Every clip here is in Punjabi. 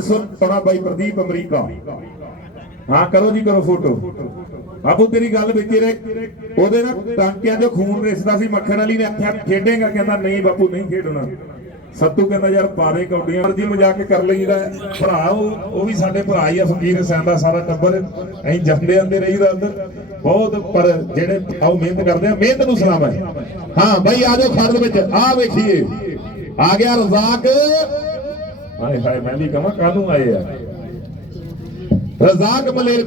ਸੁਣਾ ਬਾਈ ਪ੍ਰਦੀਪ ਅਮਰੀਕਾ। ਹਾਂ, ਕਰੋ ਜੀ, ਕਰੋ ਫੋਟੋ। ਬਾਪੂ, ਤੇਰੀ ਗੱਲ ਵਿੱਚ ਰਹਿ ਉਹਦੇ ਨਾਲ ਟਾਂਕਿਆਂ 'ਚੋਂ ਖੂਨ ਰਿਸਦਾ ਸੀ, ਮੱਖਣ ਵਾਲੀ ਨੇ ਆਖਿਆ, ਖੇਡੇਗਾ। ਕਹਿੰਦਾ, ਨਹੀਂ ਬਾਪੂ, ਨਹੀਂ ਖੇਡਣਾ। ਸੱਤੂ ਕਹਿੰਦਾ, ਯਾਰ, ਪਾਰੇ ਕੌਡੀਆਂ ਮਰਜ਼ੀ ਮਜ਼ਾਕ ਕਰ ਲਈਦਾ ਭਰਾ, ਉਹ ਉਹ ਵੀ ਸਾਡੇ ਭਰਾ ਹੀ ਆ, ਫਕੀਰ ਹੁਸੈਨ ਦਾ ਸਾਰਾ ਟੱਬਰ। ਅਸੀਂ ਜਾਂਦੇ ਆਂਦੇ ਰਹੀਦਾ ਅੰਦਰ ਬਹੁਤ, ਪਰ ਜਿਹੜੇ ਆਓ, ਮਿਹਨਤ ਕਰਦੇ ਆ, ਮਿਹਨਤ ਨੂੰ ਸਲਾਮ ਹੈ ਹਾਂ ਬਾਈ, ਆ ਜਾਓ ਖਰਦ ਵਿੱਚ। ਆ ਵੇਖੀਏ। ਆ ਗਿਆ ਰਜ਼ਾਕ। ਹਾਏ ਹਾਏ, ਮੈਂ ਵੀ ਕਹਾਂ ਕਾਹਨੂੰ ਆਏ ਆ। ਰਜ਼ਾਕ ਮਲੇਰ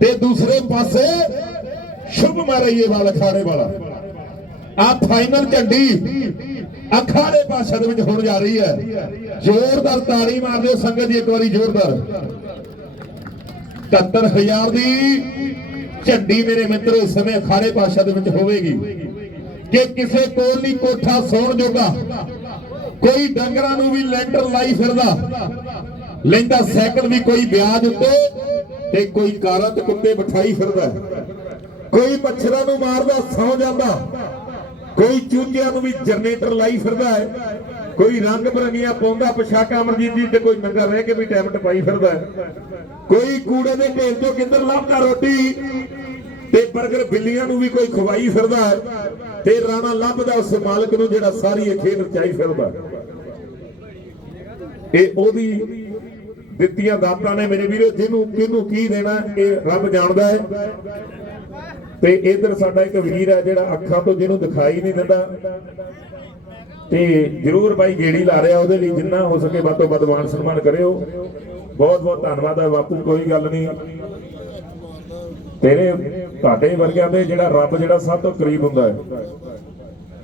ਤੇ ਦੂਸਰੇ ਪਾਸੇ ਸ਼ੁਭ ਮਾਰਈਏ ਵਾਲਾ ਖਾੜੇ ਵਾਲਾ। ਆ ਫਾਈਨਲ ਝੰਡੀ ਅਖਾੜੇ ਪਾਸ਼ਾ ਦੇ ਵਿੱਚ ਹੁਣ ਜਾ ਰਹੀ ਹੈ। ਜ਼ੋਰਦਾਰ ਤਾੜੀ ਮਾਰ ਦਿਓ ਸੰਗਤ ਜੀ ਇੱਕ ਵਾਰੀ ਜ਼ੋਰਦਾਰ। 71000 ਦੀ ਝੰਡੀ ਮੇਰੇ ਮਿੱਤਰੋ, ਇਸ ਸਮੇਂ ਅਖਾੜੇ ਪਾਸ਼ਾ ਦੇ ਵਿੱਚ ਹੋਵੇਗੀ। ਕਿ ਕਿਸੇ ਕੋਲ ਨਹੀਂ ਕੋਠਾ ਸੌਣ ਜੋਗਾ। ਕੋਈ ਡੰਗਰਾਂ ਨੂੰ ਵੀ ਲੈਂਟਰ ਲਾਈ ਫਿਰਦਾ। ਲੈਂਦਾ ਸਾਈਕਲ ਵੀ ਕੋਈ ਵਿਆਜ ਉੱਤੇ ਤੇ ਕੋਈ ਕਾਰਾਂ ਤੇ ਕੁੱਤੇ ਬਿਠਾਈ ਫਿਰਦਾ। ਕੋਈ ਮੱਛਰਾਂ ਨੂੰ ਮਾਰਦਾ, ਸੌ ਜਾਂਦਾ। ਕੋਈ ਚੂਚਿਆਂ ਨੂੰ ਵੀ ਜਨਰੇਟਰ ਲਾਈ ਫਿਰਦਾ ਹੈ। ਕੋਈ ਰੰਗ ਬਰੰਗੀਆਂ ਪਾਉਂਦਾ, ਪੋਸ਼ਾਕਾਂ ਅਮਰਜੀਤ ਜੀ ਤੇ ਕੋਈ ਨੰਗਾ ਰਹਿ ਕੇ ਵੀ ਟਾਈਮ ਟਪਾਈ ਫਿਰਦਾ ਕੋਈ ਕੂੜੇ ਦੇ ਢੇਰ ਤੋਂ ਕਿੱਧਰ ਲੱਭਦਾ ਰੋਟੀ ਤੇ 버ਗਰ ਬਿੱਲੀਆਂ ਨੂੰ ਵੀ ਕੋਈ ਖਵਾਈ ਫਿਰਦਾ ਹੈ ਰਾਣਾ ਲੱਭਦਾ ਉਸ ਮਾਲਕ ਨੂੰ ਜਿਹੜਾ ਸਾਰੀ ਇਹ ਖੇਡ ਰਚਾਈ ਫਿਰਦਾ ਇਹ ਉਹਦੀ ਦਿੱਤੀਆਂ ਦਾਤਾਂ ਨੇ ਮੇਰੇ ਵੀਰੋ, ਜਿਹਨੂੰ ਕਿਹਨੂੰ ਕੀ ਦੇਣਾ, ਇਹ ਰੱਬ ਜਾਣਦਾ ਹੈ। ਤੇ ਇਧਰ ਸਾਡਾ ਇੱਕ ਵੀਰ ਹੈ ਜਿਹੜਾ ਅੱਖਾਂ ਤੋਂ ਜਿਹਨੂੰ ਦਿਖਾਈ ਨਹੀਂ ਦਿੰਦਾ। ਤੇ ਜਰੂਰ ਬਾਈ ਗੇੜੀ ਲਾ ਰਿਹਾ ਉਹਦੇ ਲਈ, ਜਿੰਨਾ ਹੋ ਸਕੇ ਵੱਧ ਤੋਂ ਵੱਧ ਮਾਨ ਸਨਮਾਨ ਕਰਿਓ। ਬਹੁਤ ਬਹੁਤ ਧੰਨਵਾਦ ਹੈ, ਬਾਪੂ, ਕੋਈ ਗੱਲ ਨਹੀਂ। ਤੇਰੇ ਤੁਹਾਡੇ ਵਰਗਿਆਂ ਦੇ ਜਿਹੜਾ ਰੱਬ ਜਿਹੜਾ ਸਭ ਤੋਂ ਕਰੀਬ ਹੁੰਦਾ ਹੈ।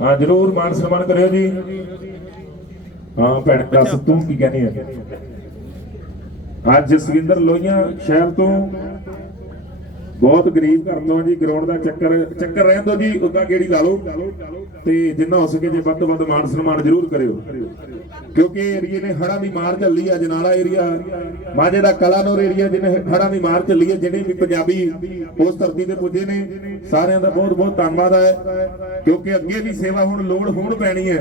ਹਾਂ, ਜਰੂਰ ਮਾਨ ਸਨਮਾਨ ਕਰਿਓ ਜੀ। ਹਾਂ, ਭੈਣ ਦੱਸ ਤੂੰ ਕੀ ਕਹਿੰਦੀ ਹੈ? ਅੱਜ ਜਸਵਿੰਦਰ ਲੋਹੀਆਂ ਸ਼ਹਿਰ ਤੋਂ ਬਹੁਤ ਗਰੀਬ ਘਰ ਤੋਂ ਜੀ ਗਰਾਊਂਡ ਦਾ ਚੱਕਰ ਚੱਕਰ ਰਹਿਣ ਦੋ ਜੀ, ਉਦਾਂ ਗੇੜੀ ਲਾ ਲਓ। ਤੇ ਜਿੰਨਾ ਹੋ ਸਕੇ ਜੇ ਵੱਧ ਤੋਂ ਵੱਧ ਮਾਨ ਸਨਮਾਨ ਜ਼ਰੂਰ ਕਰਿਓ। ਕਿਉਂਕਿ ਏਰੀਏ ਨੇ ਹੜਾਂ ਦੀ ਮਾਰ ਝੱਲੀ ਆ, ਜਨਾਲਾ ਏਰੀਆ ਮਾਝੇ ਦਾ ਕਲਾਨੌਰ ਏਰੀਆ ਜਿਹਨੇ ਹੜਾਂ ਦੀ ਮਾਰ ਝੱਲੀ ਹੈ ਜਿਹੜੇ ਵੀ ਪੰਜਾਬੀ ਉਸ ਧਰਤੀ ਤੇ ਪੁੱਜੇ ਨੇ, ਸਾਰਿਆਂ ਦਾ ਬਹੁਤ ਬਹੁਤ ਧੰਨਵਾਦ ਹੈ ਕਿਉਂਕਿ ਅੱਗੇ ਵੀ ਸੇਵਾ ਹੁਣ, ਲੋੜ ਹੋਣ ਪੈਣੀ ਹੈ।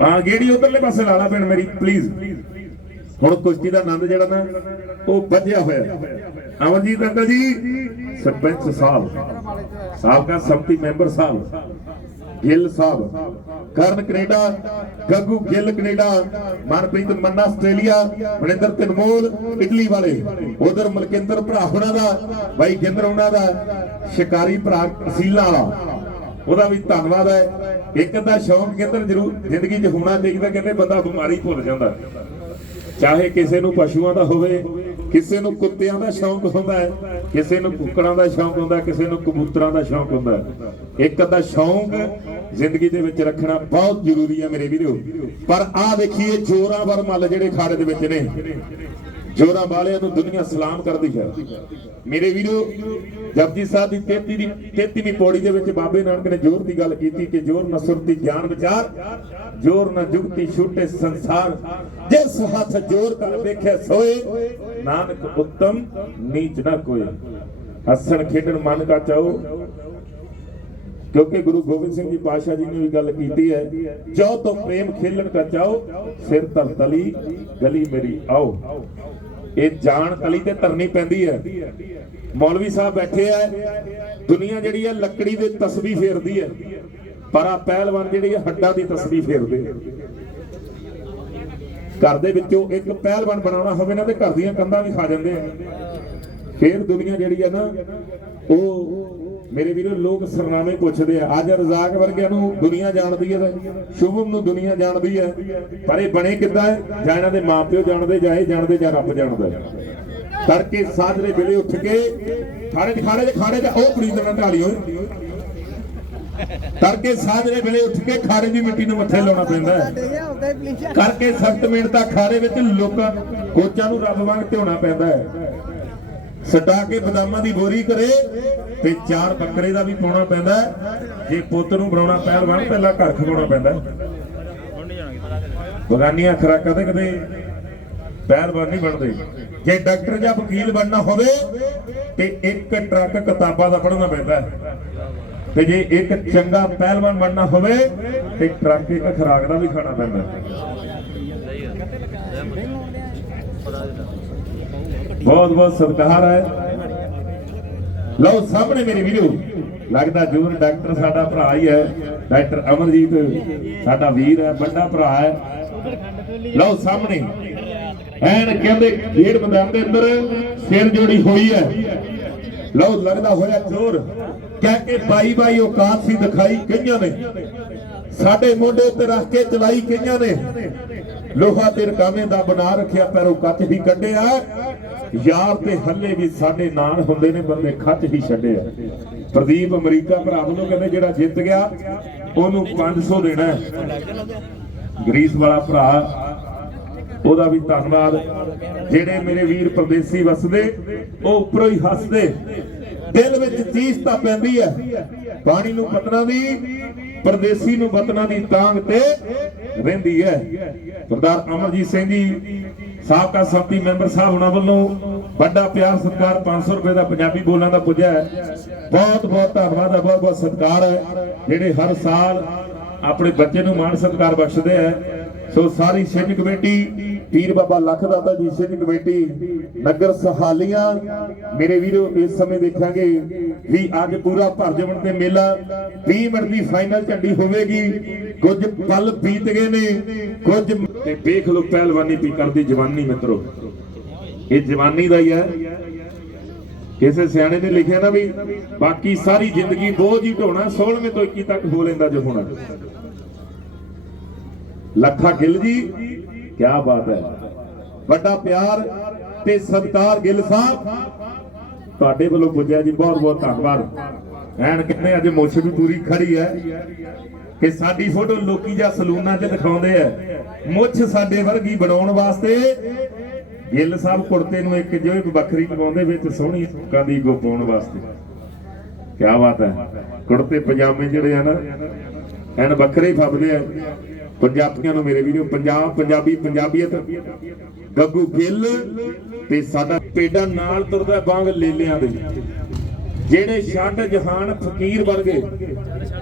ਹਾਂ, ਗੇੜੀ ਉਧਰਲੇ ਪਾਸੇ ਲਾ ਲਾ ਪੈਣ ਮੇਰੀ ਪਲੀਜ਼ ਹੁਣ ਕੁਸ਼ਤੀ ਦਾ ਆਨੰਦ ਜਿਹੜਾ ਨਾ, ਉਹ ਵੱਜਿਆ ਹੋਇਆ। ਅਮਰਜੀਤ ਅੰਕਲ ਜੀ, ਸਰਪੰਚ ਸਾਹਿਬ, ਸਾਬਕਾ ਸੰਮਤੀ member Sahib, Gill Sahib, Karan Canada, Gaggu Gill Canada, Manpreet Manna Australia Maninder Tanmol Italy ਵਾਲੇ, ਉਧਰ ਮਲਕਿੰਦਰ ਭਰਾ ਉਹਨਾਂ ਦਾ, ਬਾਈ ਗਿੰਦਰ ਉਹਨਾਂ ਦਾ, ਸ਼ਿਕਾਰੀ ਭਰਾ ਤਹਿਸੀਲਾਂ ਵਾਲਾ। ਉਹਦਾ ਵੀ ਧੰਨਵਾਦ ਹੈ। ਇੱਕ ਦਾ ਸ਼ੌਂਕ ਕਹਿੰਦੇ ਜ਼ਰੂਰ ਜ਼ਿੰਦਗੀ 'ਚ ਹੋਣਾ ਚਾਹੀਦਾ, ਕਹਿੰਦੇ ਬੰਦਾ ਬਿਮਾਰੀ ਭੁੱਲ ਜਾਂਦਾ। ਚਾਹੇ ਕਿਸੇ ਨੂੰ ਪਸ਼ੂਆਂ ਦਾ ਹੋਵੇ, ਕਿਸੇ ਨੂੰ ਕੁੱਤਿਆਂ ਦਾ ਸ਼ੌਂਕ ਹੁੰਦਾ ਹੈ, ਕਿਸੇ ਨੂੰ ਕੁੱਕੜਾਂ ਦਾ ਸ਼ੌਂਕ ਹੁੰਦਾ ਕਿਸੇ ਨੂੰ ਕਬੂਤਰਾਂ ਦਾ ਸ਼ੌਂਕ ਹੁੰਦਾ ਇੱਕ ਅੱਧਾ ਸ਼ੌਂਕ ਜ਼ਿੰਦਗੀ ਦੇ ਵਿੱਚ ਰੱਖਣਾ ਬਹੁਤ ਜ਼ਰੂਰੀ ਹੈ ਮੇਰੇ ਵੀਰੋ। ਪਰ ਆਹ ਦੇਖੀਏ, ਜੋਰਾਂ ਵਰ ਮੱਲ ਜਿਹੜੇ ਖਾੜੇ ਦੇ ਵਿੱਚ ਨੇ। ਜੋਰਾਂ ਵਾਲਿਆਂ ਨੂੰ ਦੁਨੀਆ ਸਲਾਮ ਕਰਦੀ ਹੈ। ਮੇਰੇ ਵੀਰੋ, ਜਪਜੀ ਸਾਹਿਬ ਦੀ 33 ਦੀ 33ਵੀਂ ਪੌੜੀ ਦੇ ਵਿੱਚ ਬਾਬੇ ਨਾਨਕ ਨੇ ਜ਼ੋਰ ਦੀ ਗੱਲ ਕੀਤੀ ਕਿ ਜ਼ੋਰ ਨਾ ਸੁਰਤੀ ਗਿਆਨ ਵਿਚਾਰ ਜ਼ੋਰ ਨਾ ਜੁਗਤੀ, ਛੂਟੇ ਸੰਸਾਰ। ਜਿਸ ਹੱਥ ਜ਼ੋਰ ਕਰ ਵੇਖਿਆ ਸੋਏ, ਨਾਨਕ ਉੱਤਮ ਨੀਚ ਨਾ ਕੋਈ ਹੱਸਣ, ਖੇਡਣ, ਮਨ ਕਾ ਚਾਓ। ਕਿਉਂਕਿ ਗੁਰੂ ਗੋਬਿੰਦ ਸਿੰਘ ਜੀ ਪਾਤਸ਼ਾਹ ਜੀ ਨੇ ਵੀ ਗੱਲ ਕੀਤੀ ਹੈ ਜੋ ਤੋਂ ਪ੍ਰੇਮ ਖੇਲਣ ਕਾ ਚਾਓ, ਸਿਰ ਧਰ ਤਲੀ, ਗਲੀ ਮੇਰੀ ਆਓ। ਇਹ ਜਾਣ ਤਲੀ ਤੇ ਧਰਨੀ ਪੈਂਦੀ ਹੈ। ਮੌਲਵੀ ਸਾਹਿਬ ਬੈਠੇ ਆ, ਦੁਨੀਆ ਜਿਹੜੀ ਹੈ ਲੱਕੜੀ ਦੇ ਤਸਬੀਹ ਫੇਰਦੀ ਹੈ, ਪਰ ਆ ਪਹਿਲਵਾਨ ਜਿਹੜੀ ਹੈ ਹੱਡਾਂ ਦੀ ਤਸਬੀਹ ਫੇਰਦੇ ਘਰ ਦੇ ਵਿੱਚੋਂ ਇੱਕ ਪਹਿਲਵਾਨ ਬਣਾਉਣਾ ਹੋਵੇ ਨਾ ਤੇ ਘਰ ਦੀਆਂ ਕੰਧਾਂ ਵੀ ਖਾ ਜਾਂਦੇ ਆ। ਫੇਰ ਦੁਨੀਆ ਜਿਹੜੀ ਹੈ ਨਾ, ਉਹ ਮੇਰੇ ਵੀਰੋ, ਲੋਕ ਸਰਨਾਮੇ ਪੁੱਛਦੇ ਆ। ਅੱਜ ਰਜ਼ਾਕ ਵਰਗਿਆਂ ਨੂੰ ਦੁਨੀਆ ਜਾਣਦੀ ਹੈ ਸ਼ੁਭਮ ਨੂੰ ਦੁਨੀਆ ਜਾਣਦੀ ਹੈ। ਪਰ ਇਹ ਬਣੇ ਕਿੱਦਾਂ ਜਾਂ ਇਹਨਾਂ ਦੇ ਮਾਪਿਓ ਜਾਣਦੇ ਜਾਂ ਇਹ ਜਾਣਦੇ ਜਾਂ ਰੱਬ ਜਾਣਦਾ ਤੜਕੇ ਸਾਜਰੇ ਵੇਲੇ ਉੱਠ ਕੇ ਖਾੜੇ ਚ ਖਾੜੇ ਚ ਖਾੜੇ ਚ ਉਹ ਕੁੜੀ ਨਾਲ ਢਾਲੀ ਹੋਏ ਤੜਕੇ ਸਾਜਰੇ ਵੇਲੇ ਉੱਠ ਕੇ ਖਾਰੇ ਦੀ ਮਿੱਟੀ ਨੂੰ ਮੱਥੇ ਲਾਉਣਾ ਪੈਂਦਾ ਹੈ। ਕਰਕੇ ਸਖਤ ਮਿਹਨਤਾਂ ਖਾੜੇ ਵਿੱਚ ਲੋਕਾਂ ਕੋਚਾਂ ਨੂੰ ਰੱਬ ਵਾਂਗ ਧਿਆਉਣਾ ਪੈਂਦਾ ਹੈ। ਸਟਾ ਕੇ ਬਦਾਮਾਂ ਦੀ ਬੋਰੀ ਕਰੇ ਤੇ ਚਾਰ ਬੱਕਰੇ ਦਾ ਵੀ ਪਾਉਣਾ ਪੈਂਦਾ ਜੇ ਪੁੱਤ ਨੂੰ ਬਣਾਉਣਾ ਪਹਿਲਵਾਨ, ਪਹਿਲਾਂ ਘਰ ਖਵਾਉਣਾ ਪੈਂਦਾ ਬਗਾਨੀਆਂ ਖਰਾਕਾਂ ਤੇ ਕਦੇ ਪਹਿਲਵਾਨ ਨਹੀਂ ਬਣਦੇ। ਜੇ ਡਾਕਟਰ ਜਾਂ ਵਕੀਲ ਬਣਨਾ ਹੋਵੇ ਤੇ ਇੱਕ ਟਰੱਕ ਕਿਤਾਬਾਂ ਦਾ ਪੜ੍ਹਨਾ ਪੈਂਦਾ ਤੇ ਜੇ ਇੱਕ ਚੰਗਾ ਪਹਿਲਵਾਨ ਬਣਨਾ ਹੋਵੇ ਤੇ ਟਰੱਕ ਇੱਕ ਖਰਾਕ ਦਾ ਵੀ ਖਾਣਾ ਪੈਂਦਾ ਬਹੁਤ ਬਹੁਤ ਸਤਿਕਾਰ ਹੈ। ਲਓ, ਸਾਹਮਣੇ ਮੇਰੇ ਵੀਰੋ ਲੱਗਦਾ ਜੂਰ ਡਾਕਟਰ ਸਾਡਾ ਭਰਾ ਹੀ ਹੈ। ਡਾਕਟਰ ਅਮਰਜੀਤ, ਸਾਡਾ ਵੀਰ ਹੈ, ਵੱਡਾ ਭਰਾ ਹੈ। ਲਓ, ਸਾਹਮਣੇ। ਐਨ ਕਹਿੰਦੇ, ਖੇਡ ਮੈਦਾਨ ਦੇ ਅੰਦਰ ਸਿਰ ਜੋੜੀ ਹੋਈ ਹੈ। ਲਓ, ਲੱਗਦਾ ਹੋਇਆ ਜ਼ੋਰ। ਕਹਿ ਕੇ ਬਾਈ ਬਾਈ ਔਕਾਤ ਸੀ ਦਿਖਾਈ ਕਈਆਂ ਨੇ। ਸਾਡੇ ਮੋਢੇ ਉੱਤੇ ਰੱਖ ਕੇ ਚਲਾਈ ਕਈਆਂ ਨੇ। ਲੋਹਾ ਤੇ ਰਕਾਵੇਂ ਦਾ ਬਣਾ ਰੱਖਿਆ, ਪੈਰੋਂ ਕੱਚ ਹੀ ਕੱਢਿਆ। ਯਾਰ ਤੇ ਹੱਲੇ ਵੀ ਸਾਡੇ ਨਾਲ ਹੁੰਦੇ ਨੇ, ਬੰਦੇ ਖੱਚ ਹੀ ਛੱਡਿਆ ਪ੍ਰਦੀਪ ਅਮਰੀਕਾ ਭਰਾ ਵੱਲੋਂ ਕਹਿੰਦੇ ਜਿਹੜਾ ਜਿੱਤ ਗਿਆ, ਉਹਨੂੰ 500 ਦੇਣਾ ਗਰੀਸ ਵਾਲਾ ਭਰਾ, ਉਹਦਾ ਵੀ ਧੰਨਵਾਦ। ਜਿਹੜੇ ਮੇਰੇ ਵੀਰ ਪਰਦੇਸੀ ਵਸਦੇ, ਉਹ ਉੱਪਰੋਂ ਹੀ ਹੱਸਦੇ। ਦਿਲ ਵਿੱਚ ਚੀਜ਼ ਤਾਂ ਪੈਂਦੀ ਹੈ। ਪਾਣੀ ਨੂੰ ਪਤਨਾ ਦੀ, ਪਰਦੇਸੀ ਨੂੰ ਵਤਨਾ ਦੀ ਤਾਂਗ ਤੇ ਰਹਿੰਦੀ ਹੈ। ਸਰਦਾਰ ਅਮਰਜੀਤ ਸਿੰਘ ਜੀ, ਸਾਬਕਾ ਸੰਮਤੀ ਮੈਂਬਰ ਸਾਹਿਬ ਉਹਨਾਂ ਵੱਲੋਂ ਵੱਡਾ ਪਿਆਰ ਸਤਿਕਾਰ 500 ਰੁਪਏ ਦਾ ਪੰਜਾਬੀ ਬੋਲਾਂ ਦਾ ਪੁੱਜਿਆ ਬਹੁਤ ਬਹੁਤ ਧੰਨਵਾਦ ਹੈ ਬਹੁਤ ਬਹੁਤ ਸਤਿਕਾਰ ਹੈ। ਜਿਹੜੇ ਹਰ ਸਾਲ ਆਪਣੇ ਬੱਚੇ ਨੂੰ ਮਾਣ ਸਤਿਕਾਰ ਬਖਸ਼ਦੇ ਹੈ। ਸੋ ਸਾਰੀ ਸਿੰਘ ਕਮੇਟੀ ਪੀਰ ਬਾਬਾ ਲੱਖ ਦਾਤਾ ਜੀ ਸਿੰਘ ਕਮੇਟੀ, ਨਗਰ ਸਹਾਲੀਆਂ। ਮੇਰੇ ਵੀਰੋ, ਇਸ ਸਮੇਂ ਦੇਖਾਂਗੇ ਵੀ ਅੱਜ ਪੂਰਾ ਭਰ ਜਵਣ ਤੇ ਮੇਲਾ। 20 ਮਿੰਟ ਦੀ ਫਾਈਨਲ ਝੰਡੀ ਹੋਵੇਗੀ। ਕੁਝ ਪਲ ਬੀਤ ਗਏ ਨੇ। ਕੁਝ ਤੇ ਵੇਖ ਲੋ ਪਹਿਲਵਾਨੀ ਵੀ ਕਰਦੀ ਜਵਾਨੀ ਮਿੱਤਰੋ। ਇਹ ਜਵਾਨੀ ਦਾ ਹੀ ਹੈ। ਕਿਸੇ ਸਿਆਣੇ ਨੇ ਲਿਖਿਆ ਨਾ ਵੀ ਬਾਕੀ ਸਾਰੀ ਜ਼ਿੰਦਗੀ ਬੋਝ ਹੀ ਢੋਣਾ 16ਵੇਂ ਤੋਂ 21 ਤੱਕ ਹੋ ਲੈਂਦਾ ਜੋ ਹੋਣਾ ਲੱਖਾ ਗਿੱਲ ਜੀ ਕੀ ਬਾਤ ਹੈ। ਵੱਡਾ ਪਿਆਰ ਤੇ ਸਤਿਕਾਰ ਗਿੱਲ ਸਾਹਿਬ। ਤੁਹਾਡੇ ਵੱਲੋਂ ਪੁੱਜਿਆ ਜੀ, ਬਹੁਤ ਬਹੁਤ ਧੰਨਵਾਦ। ਐਨ ਕਿੰਨੇ ਅੱਜ ਮੁੱਛ ਵੀ ਪੂਰੀ ਖੜੀ ਹੈ ਕਿ ਸਾਡੀ ਫੋਟੋ ਲੋਕੀ ਜਾਂ ਸਲੂਨਾਂ 'ਚ ਦਿਖਾਉਂਦੇ ਆ। ਮੁੱਛ ਸਾਡੇ ਵਰਗੀ ਬਣਾਉਣ ਵਾਸਤੇ ਗਿੱਲ ਸਾਹਿਬ ਕੁੜਤੇ ਨੂੰ ਇੱਕ ਜੋ ਵੱਖਰੀ ਪਵਾਉਂਦੇ ਵਿੱਚ ਸੋਹਣੀ ਸੁੱਕਾਂ ਦੀ ਗੋ ਪਾਉਣ ਵਾਸਤੇ। ਕੀ ਬਾਤ ਹੈ। ਕੁੜਤੇ ਪਜਾਮੇ ਜਿਹੜੇ ਆ ਨਾ, ਐਨ ਵੱਖਰੇ ਹੀ ਫੱਬਦੇ ਆ। ਪੰਜਾਬੀਆਂ ਨੂੰ ਮੇਰੇ ਵੀਰੋ, ਪੰਜਾਬ, ਪੰਜਾਬੀ, ਪੰਜਾਬੀਅਤ। ਗੱਗੂ ਗਿੱਲ ਤੇ ਸਾਡਾ ਪੇਡਾ ਨਾਲ ਤੁਰਦਾ ਬਾਂਗ ਲੇਲਿਆਂ ਦੇ ਜਿਹੜੇ ਛੱਡ ਜਹਾਨ ਫਕੀਰ ਬਣ ਗਏ,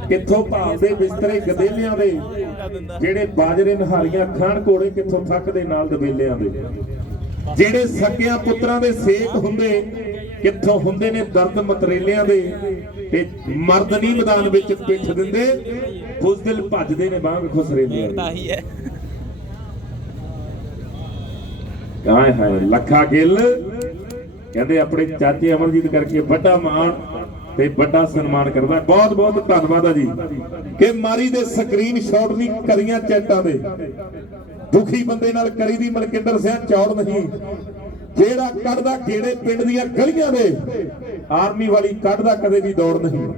ਕਿੱਥੋਂ ਭਾਲਦੇ ਬਿਸਤਰੇ ਗਦੇਲਿਆਂ ਦੇ? ਜਿਹੜੇ ਬਾਜਰੇ ਨਹਾਰੀਆਂ ਖਾਣ ਘੋੜੇ ਕਿੱਥੋਂ ਥੱਕਦੇ ਨਾਲ ਦਬੇਲਿਆਂ ਦੇ? ਜਿਹੜੇ ਸਕਿਆ ਪੁੱਤਰਾਂ ਦੇ ਸੇਕ ਹੁੰਦੇ, ਕਿੱਥੋਂ ਹੁੰਦੇ ਨੇ ਦਰਦ ਮਤਰੇਲਿਆਂ ਦੇ? ਤੇ ਮਰਦ ਨਹੀਂ ਮੈਦਾਨ ਵਿੱਚ ਪਿੱਠ ਦਿੰਦੇ ਬੁਜ਼ਦਿਲ ਭੱਜਦੇ ਨੇ ਬਾਂਗ ਖੁਸਰੇਲਿਆਂ ਤਾਂ ਦੇ ਹੀ ਹੈ। ਹਾਏ ਹਾਏ ਲੱਖਾ ਗਿੱਲ। ਕਹਿੰਦੇ ਆਪਣੇ ਚਾਚੇ ਅਮਰਜੀਤ ਕਰਕੇ ਵੱਡਾ ਮਾਣ ਤੇ ਵੱਡਾ ਸਨਮਾਨ ਕਰਦਾ। ਬਹੁਤ ਬਹੁਤ ਧੰਨਵਾਦ ਆ ਜੀ। ਕਿ ਮਾਰੀ ਦੇ ਸਕਰੀਨ ਸ਼ਾਟ ਨਹੀਂ ਕਰੀਆਂ ਚੈਟਾਂ ਦੇ। ਦੁਖੀ ਬੰਦੇ ਨਾਲ ਕਰੀ ਦੀ ਮਲਕਿੰਦਰ ਸਿੰਘ ਚੌੜ ਨਹੀਂ। ਜਿਹੜਾ ਕੱਢਦਾ ਗੇੜੇ ਪਿੰਡ ਦੀਆਂ ਗਲੀਆਂ ਦੇ। ਆਰਮੀ ਵਾਲੀ ਕੱਢਦਾ ਕਦੇ ਵੀ ਦੌੜ ਨਹੀਂ।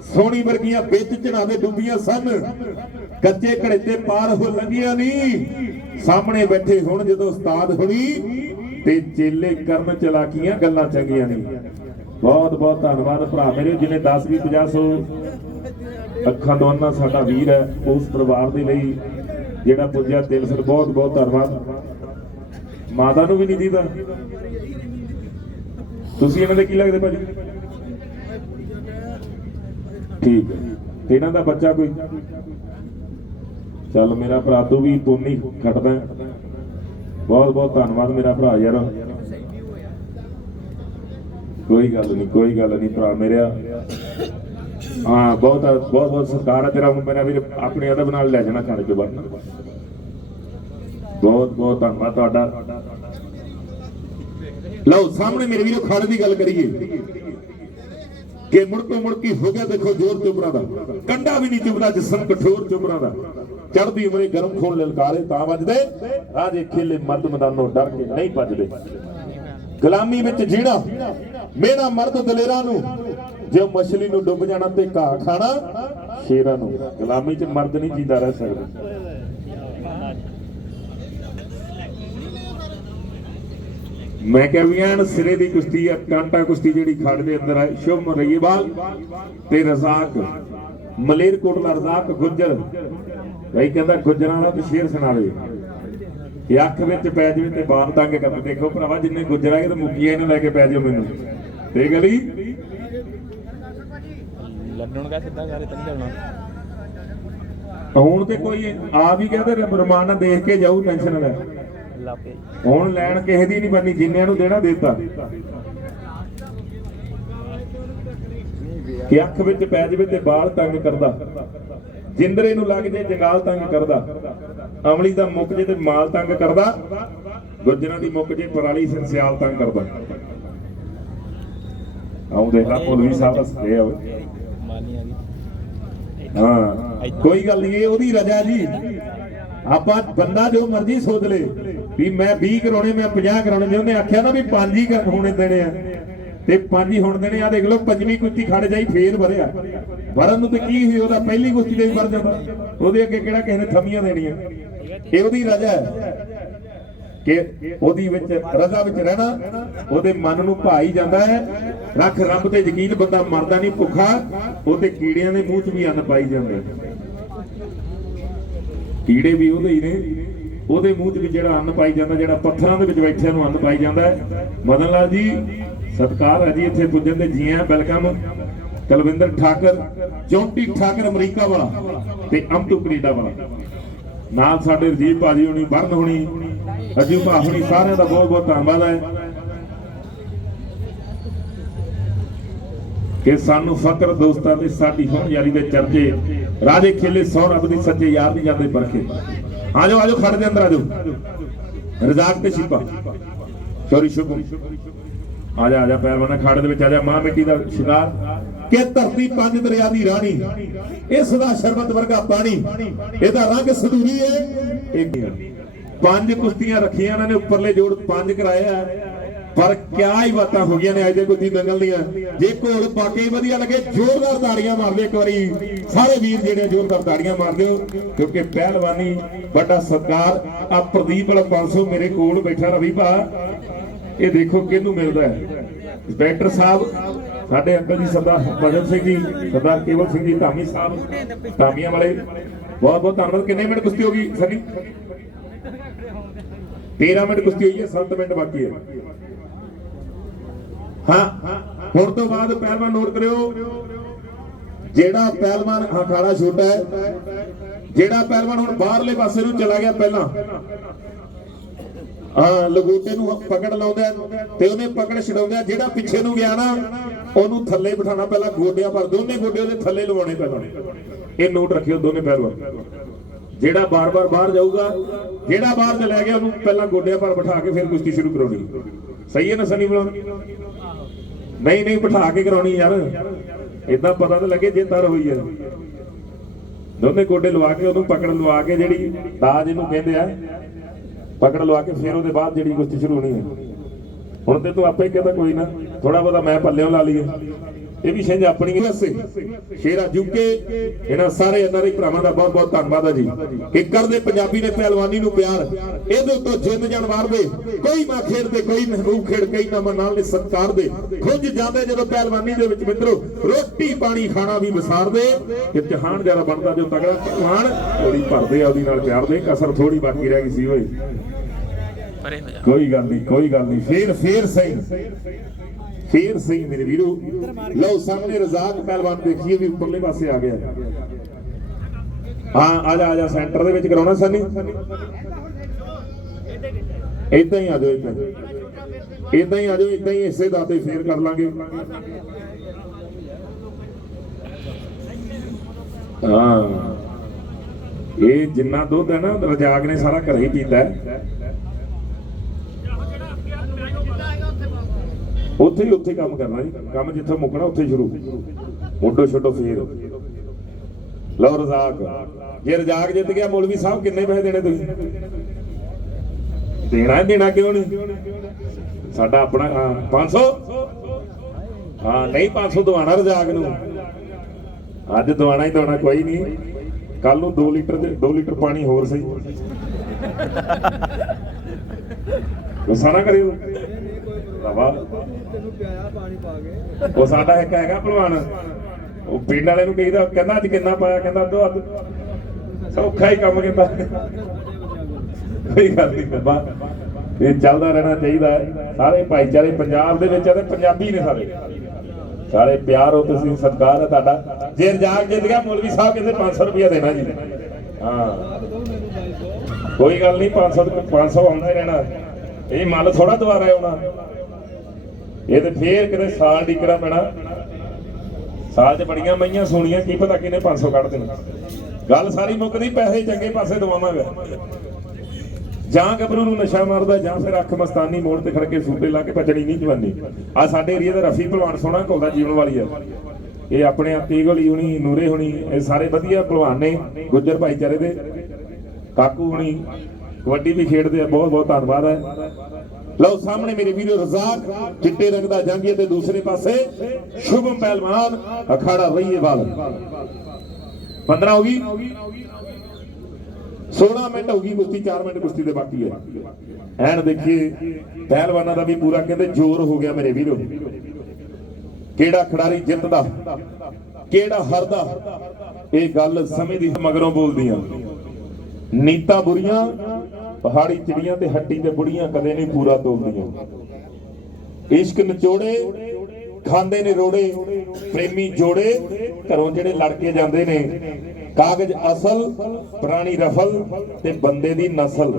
ਸੋਹਣੀ ਵਰਗੀਆਂ ਵਿੱਚ ਚੜਾ ਡੁੱਬੀਆਂ ਸਨ। ਕੱਚੇ ਘੜੇ ਤੇ ਪਾਰ ਹੋ ਲੰਗੀਆਂ ਨਹੀਂ ਸਾਹਮਣੇ ਬੈਠੇ ਹੁਣ ਜਦੋਂ ਉਸਤਾਦ ਹੁਣੀ ਤੇ ਚੇਲੇ ਕਰਨ ਚਲਾਕੀਆਂ ਗੱਲਾਂ ਚੰਗੀਆਂ ਨਹੀਂ ਬਹੁਤ ਬਹੁਤ ਧੰਨਵਾਦ ਭਰਾ ਮੇਰੇ ਜਿਹਨੇ 10 ਵੀ 50 ਅੱਖਾਂ ਦੋਨਾਂ ਸਾਡਾ ਵੀਰ ਹੈ, ਉਸ ਪਰਿਵਾਰ ਦੇ ਲਈ ਜਿਹੜਾ ਪੁੱਜਿਆ ਦਿਲ ਸੇ ਬਹੁਤ ਬਹੁਤ ਧੰਨਵਾਦ। ਮਾਤਾ ਨੂੰ ਵੀ ਨਹੀਂ ਦੀਦਾ। ਤੁਸੀਂ ਇਹਨਾਂ ਦੇ ਕੀ ਲੱਗਦੇ ਭਾਜੀ? ਠੀਕ ਹੈ ਤੇ ਇਹਨਾਂ ਦਾ ਬੱਚਾ ਕੋਈ? ਚੱਲ ਮੇਰਾ ਭਰਾ, ਤੂੰ ਵੀ ਪੁੰਨੀ ਖਟਦਾ ਬਹੁਤ ਬਹੁਤ ਧੰਨਵਾਦ ਮੇਰਾ ਭਰਾ ਯਾਰ। ਕੋਈ ਗੱਲ ਨਹੀਂ, ਕੋਈ ਗੱਲ ਨਹੀਂ ਭਰਾ ਮੇਰਿਆ। ਹਾਂ, ਬਹੁਤ ਬਹੁਤ ਬਹੁਤ ਸਤਿਕਾਰ ਹੈ ਤੇਰਾ ਮੇਰਾ ਵੀਰ ਆਪਣੇ ਅਦਬ ਨਾਲ ਲੈ ਜਾਣਾ ਖਾਣੇ ਤੋਂ ਬਾਅਦ ਬਹੁਤ ਬਹੁਤ ਧੰਨਵਾਦ ਤੁਹਾਡਾ। ਲਓ, ਸਾਹਮਣੇ ਮੇਰੇ ਵੀਰੋ ਖਾਣੇ ਦੀ ਗੱਲ ਕਰੀਏ। ਕਿ ਮੁੜ ਤੋਂ ਹੋ ਗਿਆ ਦੇਖੋ ਜ਼ੋਰ ਚੁਬਰਾ ਦਾ। ਕੰਡਾ ਵੀ ਨਹੀਂ ਚੁਬਦਾ ਜਿਸਮ ਕਠੋਰ ਚੁਬਰਾ ਦਾ। ਚੜਦੀ ਉਮਰੇ ਗਰਮ ਖੂਨ ਲਲਕਾਰੇ ਤਾਂ ਵੱਜਦੇ। ਰਾਜੇ ਖੇਲੇ ਮਰਦ ਮੈਦਾਨੋਂ ਡਰ ਕੇ ਨਹੀਂ ਭੱਜਦੇ। ਗੁਲਾਮੀ ਵਿੱਚ ਜੀਣਾ ਮੇਰਾ ਮਰਦ ਦਲੇਰਾਂ ਨੂੰ। ਜੇ ਮਛਲੀ ਨੂੰ ਡੁੱਬ ਜਾਣਾ ਤੇ ਘਾਹ ਖਾਣਾ ਸ਼ੇਰਾਂ ਨੂੰ। ਗੁਲਾਮੀ 'ਚ ਮਰਦ ਨਹੀਂ ਜਿੰਦਾ ਰਹਿ ਸਕਦਾ। ਮੈਂ ਕਿਹਾ ਵੀ ਐਨ ਸਿਰੇ ਦੀ ਕੁਸ਼ਤੀ ਆ ਕਾਂਟਾ ਕੁਸ਼ਤੀ ਜਿਹੜੀ ਖੜ ਦੇ ਅੰਦਰ ਹੈ ਸ਼ੁਭ ਮਰਈਵਾਲ ਤੇ ਰਜ਼ਾਕ ਮਲੇਰਕੋਟਲਾ ਰਜ਼ਾਕ ਗੁੱਜਰ ਬਈ ਕਹਿੰਦਾ ਗੁੱਜਰਾਂ ਦਾ ਸ਼ੇਰ ਸੁਣਾਵੇ ਇਹ ਅੱਖ ਵਿੱਚ ਪੈ ਜਾਵੇ ਤੇ ਬਾਤ ਤੰਗ ਕਰ ਦੇਖੋ ਭਰਾਵਾ ਜਿੰਨੇ ਗੁੱਜਰ ਆਗੇ ਤੇ ਮੁਕੀਆਂ ਇਹਨੂੰ ਲੈ ਕੇ ਪੈ ਜਾਓ ਮੈਨੂੰ। ਤੇ ਗਲੀ? ਲੱਡਣ ਕਾ ਸਿੱਧਾ ਕਰੇ ਤੰਗ ਜਾਣਾ। ਹੁਣ ਤੇ ਕੋਈ ਆ ਵੀ ਕਹਿੰਦੇ ਰਮਾਨ ਦੇਖ ਕੇ ਜਾਊ ਟੈਨਸ਼ਨ ਨਾ ਲੈ। ਲਾਪੇ ਹੁਣ ਲੈਣ ਕਿਸੇ ਦੀ ਨਹੀਂ ਬੰਨੀ ਜਿੰਨਿਆਂ ਨੂੰ ਦੇਣਾ ਦੇਤਾ। ਕਿ ਅੱਖ ਵਿੱਚ ਪੈ ਜਾਵੇ ਤੇ ਬਾਲ ਤੰਗ ਕਰਦਾ। ਜਿੰਦਰੇ ਨੂੰ ਲੱਗ ਜੇ ਜੰਗਾਲ ਤੰਗ ਕਰਦਾ। ਅਮਲੀ ਦਾ ਮੁੱਕ ਜੇ ਤੇ ਮਾਲ ਤੰਗ ਕਰਦਾ। ਗੁੱਜਰਾਂ ਦੀ ਮੁੱਕ ਜੇ ਪਰਾਲੀ ਸੰਸਿਆਲ ਤੰਗ ਕਰਦਾ। ਆਉਂ ਲਾ ਪੁਲਵੀ ਸਾਹਿਬ ਹੱਸਦੇ ਆ ਹਾਂ, ਕੋਈ ਗੱਲ ਨਹੀਂ, ਇਹ ਉਹਦੀ ਰਜਾ ਜੀ। ਆਪਾਂ ਬੰਦਾ ਜੋ ਮਰਜ਼ੀ ਸੋਚ ਲੇ। ਵੀ ਮੈਂ 20 ਕਰਾਉਣੇ, ਮੈਂ 50 ਕਰਾਉਣੇ ਜੇ ਉਹਨੇ ਆਖਿਆ ਨਾ ਵੀ ਪੰਜ ਹੀ ਹੋਣੇ ਦੇਣੇ ਆ। ਤੇ ਪੰਜ ਹੀ ਹੋਣ ਦੇਣੇ ਆ ਦੇਖ ਲਓ, ਪੰਜਵੀਂ ਕੁੱਤੀ ਖੜ ਜਾਈ, ਫੇਰ ਭਰਿਆ ਭਰਨ ਨੂੰ ਤੇ ਕੀ ਹੋਈ, ਉਹਦਾ ਪਹਿਲੀ ਕੁੱਤੀ ਦੇ ਵੀ ਜਾਂਦਾ। ਉਹਦੇ ਅੱਗੇ ਕਿਹੜਾ ਕਿਸੇ ਨੇ ਥਮੀਆਂ ਦੇਣੀਆਂ? ਇਹ ਉਹਦੀ ਰਜਾ ਹੈ ਕਿ ਉਹਦੀ ਵਿੱਚ ਰਜ਼ਾ ਵਿੱਚ ਰਹਿਣਾ, ਉਹਦੇ ਮਨ ਨੂੰ ਭਾਈ ਜਾਂਦਾ ਹੈ। ਰੱਖ ਰੱਬ ਤੇ ਯਕੀਨ, ਬੰਦਾ ਮਰਦਾ ਨਹੀਂ, ਭੁੱਖਾ, ਉਹਦੇ ਕੀੜਿਆਂ ਦੇ ਮੂੰਹ 'ਚ ਵੀ ਅੰਨ ਪਾਈ ਜਾਂਦਾ। ਕੀੜੇ ਵੀ ਉਹਦੇ ਹੀ ਨੇ। ਉਹਦੇ ਮੂੰਹ 'ਚ ਵੀ ਜਿਹੜਾ ਅੰਨ ਪਾਈ ਜਾਂਦਾ, ਜਿਹੜਾ ਪੱਥਰਾਂ ਦੇ ਵਿੱਚ ਬੈਠਿਆਂ ਨੂੰ ਅੰਨ ਪਾਈ ਜਾਂਦਾ ਮਦਨ ਲਾਲ ਜੀ, ਸਤਿਕਾਰ ਹੈ ਜੀ ਇੱਥੇ ਪੁੱਜਣ ਦੇ, ਜੀ ਵੈਲਕਮ। ਕੁਲਵਿੰਦਰ ਠਾਕਰ, ਚੌਂਟੀ ਠਾਕਰ ਅਮਰੀਕਾ ਵਾਲਾ ਤੇ ਅਮਤੂ ਕੈਨੇਡਾ ਵਾਲਾ। ਨਾਲ ਸਾਡੇ ਰਜੀਵ ਭਾਜੀ ਹੋਣੀ ਬਰਨ ਹੋਣੀ ਅਜੂ ਭਾ ਹੋਣੀ, ਸਾਰਿਆਂ ਦਾ ਬਹੁਤ ਬਹੁਤ ਧੰਨਵਾਦ ਹੈ। ਕਿ ਸਾਨੂੰ ਫਕਰ ਦੋਸਤਾਂ ਤੇ ਸਾਡੀ ਹੋਣ ਯਾਰੀ ਦੇ ਚਰਚੇ, ਰਾਜੇ ਖੇਲੇ ਸੌ ਰੱਬ ਦੀ ਸੱਚੇ ਯਾਰ ਨਹੀਂ ਜਾਂਦੇ ਪਰਖੇ। ਆਜੋ ਆਜੋ ਖੜ ਦੇ ਅੰਦਰ ਆਜੋ ਰਜ਼ਾਕ ਤੇ ਸ਼ਿਪਾ ਸੋਰੀ ਸ਼ੁਭਮ ਆਜਾ ਆਜਾ ਪਹਿਲਵਾਨਾ ਖਾੜੇ ਦੇ ਵਿੱਚ ਆਜਾ ਮਾਂ ਮਿੱਟੀ ਦਾ ਸ਼ਿਕਾਰ ਕਿ ਧਰਤੀ ਪੰਜ ਦਰਿਆ ਦੀ ਰਾਣੀ ਇਸ ਦਾ ਸ਼ਰਬਤ ਵਰਗਾ ਪਾਣੀ ਇਹਦਾ ਰੰਗ ਸਦੂਰੀ ਹੈ ਇੱਕ ਪੰਜ ਕੁਸ਼ਤੀਆਂ ਰੱਖੀਆਂ ਇਹਨਾਂ ਨੇ ਉੱਪਰਲੇ ਜੋੜ ਪੰਜ ਕਰਾਇਆ ਪਰ ਕਿਆ ਹੀ ਬਾਤਾਂ ਹੋ ਗਈਆਂ ਨੇ, ਅੱਜ ਦੇ ਕੁਸ਼ਤੀ ਦੰਗਲ ਦੀਆਂ। ਜੇ ਘੋਲ ਪਾ ਵਧੀਆ ਲੱਗੇ, ਜ਼ੋਰਦਾਰ ਤਾੜੀਆਂ ਮਾਰ ਇੱਕ ਵਾਰੀ। ਸਾਰੇ ਵੀਰ ਜਿਹੜੇ ਜ਼ੋਰਦਾਰ ਤਾੜੀਆਂ ਮਾਰ ਦਿਓ ਕਿਉਂਕਿ ਪਹਿਲਵਾਨੀ ਵੱਡਾ ਸਤਿਕਾਰ ਆ ਪ੍ਰਦੀਪ ਵਾਲਾ 500 ਮੇਰੇ ਕੋਲ ਬੈਠਾ ਰਵੀ ਭਾ। ਇਹ ਦੇਖੋ ਕਿਹਨੂੰ ਮਿਲਦਾ ਹੈ। ਇੰਸਪੈਕਟਰ ਸਾਹਿਬ, ਸਾਡੇ ਅੰਕਲ ਜੀ ਸਰਦਾਰ ਭਜਨ ਸਿੰਘ ਜੀ, ਸਰਦਾਰ ਕੇਵਲ ਸਿੰਘ ਜੀ, ਧਾਮੀ ਸਾਹਿਬ, ਧਾਮੀਆਂ ਵਾਲੇ। ਬਹੁਤ ਬਹੁਤ ਧੰਨਵਾਦ। ਕਿੰਨੇ ਮਿੰਟ ਕੁਸ਼ਤੀ ਹੋ ਗਈ, ਸਨੀ? 13 ਮਿੰਟ ਕੁਸ਼ਤੀ ਹੋਈ ਹੈ 7 ਮਿੰਟ ਬਾਕੀ ਹੈ। ਹਾਂ? ਹੁਣ ਤੋਂ ਬਾਅਦ ਪਹਿਲਵਾਨ ਨੋਟ ਕਰਿਓ। ਜਿਹੜਾ ਪਹਿਲਵਾਨ ਅਖਾੜਾ ਛੋਟਾ ਹੈ, ਜਿਹੜਾ ਪਹਿਲਵਾਨ ਹੁਣ ਬਾਹਰਲੇ ਪਾਸੇ ਨੂੰ ਚਲਾ ਗਿਆ ਪਹਿਲਾਂ। ਹਾਂ, ਲਗੋਟੇ ਨੂੰ ਪਕੜ ਲਾਉਂਦਾ ਤੇ ਉਹਨੇ ਪਕੜ ਛਡਾਉਂਦਾ ਜਿਹੜਾ ਪਿੱਛੇ ਨੂੰ ਗਿਆ ਨਾ, ਉਹਨੂੰ ਥੱਲੇ ਬਿਠਾਉਣਾ ਪਹਿਲਾਂ ਗੋਡਿਆਂ ਪਰ, ਦੋਨੇ ਗੋਡੇ ਉਹਦੇ ਥੱਲੇ ਲਵਾਉਣੇ ਪਹਿਲਾਂ। ਇਹ ਨੋਟ ਰੱਖਿਓ ਦੋਨੇ ਪਹਿਲਵਾਨ। ਜਿਹੜਾ ਬਾਰ-ਬਾਰ ਬਾਹਰ ਜਾਊਗਾ, ਜਿਹੜਾ ਬਾਹਰ ਚਲਾ ਗਿਆ, ਉਹਨੂੰ ਪਹਿਲਾਂ ਗੋਡਿਆਂ ਪਰ ਬਿਠਾ ਕੇ ਫਿਰ ਕੁਸ਼ਤੀ ਸ਼ੁਰੂ ਕਰਾਉਣੀ। ਸਹੀ ਹੈ ਨਾ, ਸਨੀ ਬਲੌਨ ਨਹੀਂ ਨਹੀਂ, ਬਿਠਾ ਕੇ ਕਰਾਉਣੀ ਯਾਰ। ਇਦਾਂ ਪਤਾ ਤਾਂ ਲੱਗੇ ਜੇ ਤਰ ਹੋਈ ਹੈ ਦੋਨੇ ਗੋਡੇ ਲਵਾ ਕੇ ਉਹਨੂੰ ਪਕੜ ਲਵਾ ਕੇ ਜਿਹੜੀ ਤਾਜ ਇਹਨੂੰ ਕਹਿੰਦੇ ਆ, ਪਕੜ ਲਵਾ ਕੇ ਫਿਰ ਉਹਦੇ ਬਾਅਦ ਜਿਹੜੀ ਕੁਸ਼ਤੀ ਸ਼ੁਰੂ ਹੋਣੀ ਹੈ ਹੁਣ ਤੇ ਤੂੰ ਆਪੇ ਹੀ ਕਹਿੰਦਾ ਕੋਈ ਨਾ ਥੋੜਾ ਬਹੁਤਾ ਮੈਂ ਪੱਲਿਓਂ ਲਾ ਲਈਏ। ਇਹ ਵੀ ਛਿੰਝ ਆਪਣੀ ਸ਼ੇਰਾ ਜੁਕੇ ਇਹਨਾਂ ਸਾਰੇ ਅਨਾਰੇ ਭਰਾਵਾਂ ਦਾ ਬਹੁਤ ਬਹੁਤ ਧੰਨਵਾਦ ਹੈ ਜੀ। ਕਿ ਕਰਦੇ ਪੰਜਾਬੀ ਨੇ ਪਹਿਲਵਾਨੀ ਨੂੰ ਪਿਆਰ। ਇਹਦੇ ਉੱਤੋਂ ਜਿੰਦ ਜਾਨ ਮਾਰਦੇ ਕੋਈ ਨਾ ਖੇਡਦੇ ਕੋਈ ਮਹਿਬੂਬ ਖੇਡ ਕਈ ਨਾ ਮਨਾਲ ਨੇ ਸਤਕਾਰ ਦੇ। ਖੁੰਝ ਜਾਂਦੇ ਜਦੋਂ ਪਹਿਲਵਾਨੀ ਦੇ ਵਿੱਚ ਮਿੱਤਰੋ ਰੋਟੀ ਪਾਣੀ ਖਾਣਾ ਵੀ ਵਿਸਾਰਦੇ ਕਿ ਜਹਾਨ ਜ਼ਿਆਦਾ ਬਣਦਾ ਜੋ ਤਗੜਾ ਪਹਿਲਵਾਨ ਥੋੜੀ ਭਰਦੇ ਆ ਉਹਦੀ ਨਾਲ ਪਿਆਰ ਦੇ। ਕਸਰ ਥੋੜੀ ਬਾਕੀ ਰਹਿ ਗਈ ਸੀ ਓਏ। ਕੋਈ ਗੱਲ ਨਹੀਂ ਕੋਈ ਗੱਲ ਨਹੀਂ। ਫੇਰ ਫੇਰ ਸਹੀ। ਫੇਰ ਸਹੀ ਮੇਰੇ ਵੀਰੋ। ਲਓ, ਸਾਹਮਣੇ ਰਜ਼ਾਕ ਪਹਿਲਵਾਨ ਦੇਖੀਏ ਵੀ ਉੱਪਰਲੇ ਪਾਸੇ ਆ ਗਿਆ। ਹਾਂ, ਆ ਜਾ ਆ ਜਾ, ਸੈਂਟਰ ਦੇ ਵਿੱਚ ਕਰਾਉਣਾ ਸਾਨੀ। ਇਦਾਂ ਹੀ ਆ ਜਾਓ ਇਦਾਂ ਇਦਾਂ ਹੀ ਆ ਜਾਓ ਇਦਾਂ ਹੀ ਇਸੇ ਦਾਤੇ ਫੇਰ ਕਰ ਲਾਂਗੇ। ਹਾਂ। ਇਹ ਜਿੰਨਾ ਦੁੱਧ ਹੈ ਨਾ, ਰਜਾਕ ਨੇ ਸਾਰਾ ਘਰੇ ਹੀ ਪੀਤਾ ਹੈ। ਉੱਥੇ ਹੀ ਉੱਥੇ ਕੰਮ ਕਰਨਾ ਜੀ ਕੰਮ ਜਿੱਥੇ ਮੁੱਕਣਾ, ਉੱਥੇ ਸ਼ੁਰੂ। ਮੁੱਢੋ ਛੱਡੋ ਫੇਰ। ਲਓ ਰਜ਼ਾਕ। ਜੇ ਰਜ਼ਾਕ ਜਿੱਤ ਗਿਆ, ਮੌਲਵੀ ਸਾਹਿਬ ਕਿੰਨੇ ਪੈਸੇ ਦੇਣੇ ਤੁਸੀਂ? ਦੇਣਾ ਦੇਣਾ, ਕਿਉਂ ਨਹੀਂ? ਸਾਡਾ ਆਪਣਾ 500 ਹਾਂ, ਨਹੀਂ 500 ਦਵਾਣਾ ਰਜ਼ਾਕ ਨੂੰ। ਅੱਜ ਦਵਾਣਾ ਹੀ ਦਵਾਣਾ ਕੋਈ ਨਹੀਂ। ਕੱਲ ਨੂੰ 2 ਲੀਟਰ ਦੇ 2 ਲੀਟਰ ਪਾਣੀ ਹੋਰ ਸਹੀ। ਗੁੱਸਾ ਨਾ ਕਰਿਓ। ਬਾਬਾ। ਉਹ ਸਾਡਾ ਇੱਕ ਹੈਗਾ ਭਲਵਾਨ। ਉਹ ਪਿੰਡ ਵਾਲੇ ਨੂੰ ਕਹੀਦਾ, ਕਹਿੰਦਾ ਅੱਜ ਕਿੰਨਾ ਪਾਇਆ, ਕਹਿੰਦਾ ਦੋ ਅੱਧ। ਸੌਖਾ ਹੀ ਕੰਮ ਕਹਿੰਦਾ ਕੋਈ ਗੱਲ ਨਹੀਂ ਬਾਬਾ। ਇਹ ਚੱਲਦਾ ਰਹਿਣਾ ਚਾਹੀਦਾ ਸਾਰੇ ਭਾਈਚਾਰੇ ਪੰਜਾਬ ਦੇ ਵਿੱਚ ਆ ਤੇ ਪੰਜਾਬੀ ਨੇ ਸਾਰੇ। ਸਾਰੇ ਪਿਆਰ ਹੋ ਤੁਸੀਂ, ਸਤਿਕਾਰ ਹੈ ਤੁਹਾਡਾ। ਜੇ ਰਜਾਕ ਜਿੱਤ ਗਿਆ, ਮੌਲਵੀ ਸਾਹਿਬ ਕਹਿੰਦੇ 500 ਰੁਪਇਆ ਦੇਣਾ ਜੀ। ਹਾਂ। ਕੋਈ ਗੱਲ ਨਹੀਂ 500 ਤੇ 500 ਆਉਂਦਾ ਰਹਿਣਾ। ਇਹ ਮੱਲ ਥੋੜਾ ਦੁਬਾਰਾ ਆਉਣਾ। ਇਹ ਤੇ ਫੇਰ ਕਿਤੇ ਸਾਲ ਡਿਕਰਾ ਪੈਣਾ। ਸਾਲ 'ਚ ਬੜੀਆਂ ਮਈਆਂ ਸੋਣੀਆਂ ਕੀ ਪਤਾ ਕਿਨੇ 500 ਕੱਢ ਦੇਣਾ। ਗੱਲ ਸਾਰੀ ਮੁੱਕਦੀ, ਪੈਸੇ ਚੰਗੇ ਪਾਸੇ ਦਵਾਵਾਂਗੇ। ਜਾਂ ਗੱਭਰੂ ਨੂੰ ਨਸ਼ਾ ਮਾਰਦਾ, ਜਾਂ ਫਿਰ ਅੱਖ ਮਸਤਾਨੀ ਮੋੜ ਤੇ ਖੜ ਕੇ ਸੂਟੇ ਲਾ ਕੇ ਪਚੜੀ ਨਹੀਂ ਜਵਾਨੀ। ਆ ਸਾਡੇ ਏਰੀਆ ਦਾ ਰਫੀ ਭਲਵਾਨ ਸੋਹਣਾ ਘੁਲਦਾ ਜੀਵਨ ਵਾਲੀ ਆ। ਇਹ ਆਪਣੇ ਆ ਤੀਗਲੀ ਹੁਣੀ, ਨੂਰੇ ਹੁਣੀ, ਇਹ ਸਾਰੇ ਵਧੀਆ ਭਲਵਾਨ ਨੇ, ਗੁੱਜਰ ਭਾਈਚਾਰੇ ਦੇ। ਕਾਕੂ ਹੁਣੀ, ਕਬੱਡੀ ਵੀ ਖੇਡਦੇ ਆ ਬਹੁਤ ਬਹੁਤ ਧੰਨਵਾਦ ਹੈ ਲਓ ਸਾਹਮਣੇ ਮੇਰੇ ਵੀਰੋ ਰਜ਼ਾਕ, ਚਿੱਟੇ ਰੰਗ ਦਾ ਜੰਗੀਏ ਤੇ ਦੂਸਰੇ ਪਾਸੇ ਸ਼ੁਭਮ ਪਹਿਲਵਾਨ, ਅਖਾੜਾ ਰਹੀਏਵਾਲ 15 ਹੋ ਗਈ। 16 ਮਿੰਟ ਹੋ ਗਈ ਕੁਸ਼ਤੀ 4 ਮਿੰਟ ਕੁਸ਼ਤੀ ਦੇ ਬਾਕੀ ਹੈ। ਐਨ ਦੇਖੀਏ, ਪਹਿਲਵਾਨਾਂ ਦਾ ਵੀ ਪੂਰਾ ਕਹਿੰਦੇ ਜ਼ੋਰ ਹੋ ਗਿਆ ਮੇਰੇ ਵੀਰੋ। ਕਿਹੜਾ ਖਿਡਾਰੀ ਜਿੱਤਦਾ, ਕਿਹੜਾ ਹਰਦਾ, ਇਹ ਗੱਲ ਸਮੇਂ ਦੀ ਮਗਰੋਂ ਬੋਲਦੀਆਂ। ਨੀਤਾਂ ਬੁਰੀਆਂ ਪਹਾੜੀ ਚਿੜੀਆਂ ਤੇ ਹੱਟੀ ਤੇ ਬੁੜੀਆਂ ਕਦੇ ਨਹੀਂ ਪੂਰਾ ਤੋਲਦੀਆਂ। ਇਸ਼ਕ ਨਚੋੜੇ, ਖਾਂਦੇ ਨੇ ਰੋੜੇ, ਪ੍ਰੇਮੀ ਜੋੜੇ, ਘਰੋਂ ਜਿਹੜੇ ਲੜ ਕੇ ਜਾਂਦੇ ਨੇ, ਕਾਗਜ਼ ਅਸਲ, ਪੁਰਾਣੀ ਰਫਲ ਤੇ ਬੰਦੇ ਦੀ ਨਸਲ,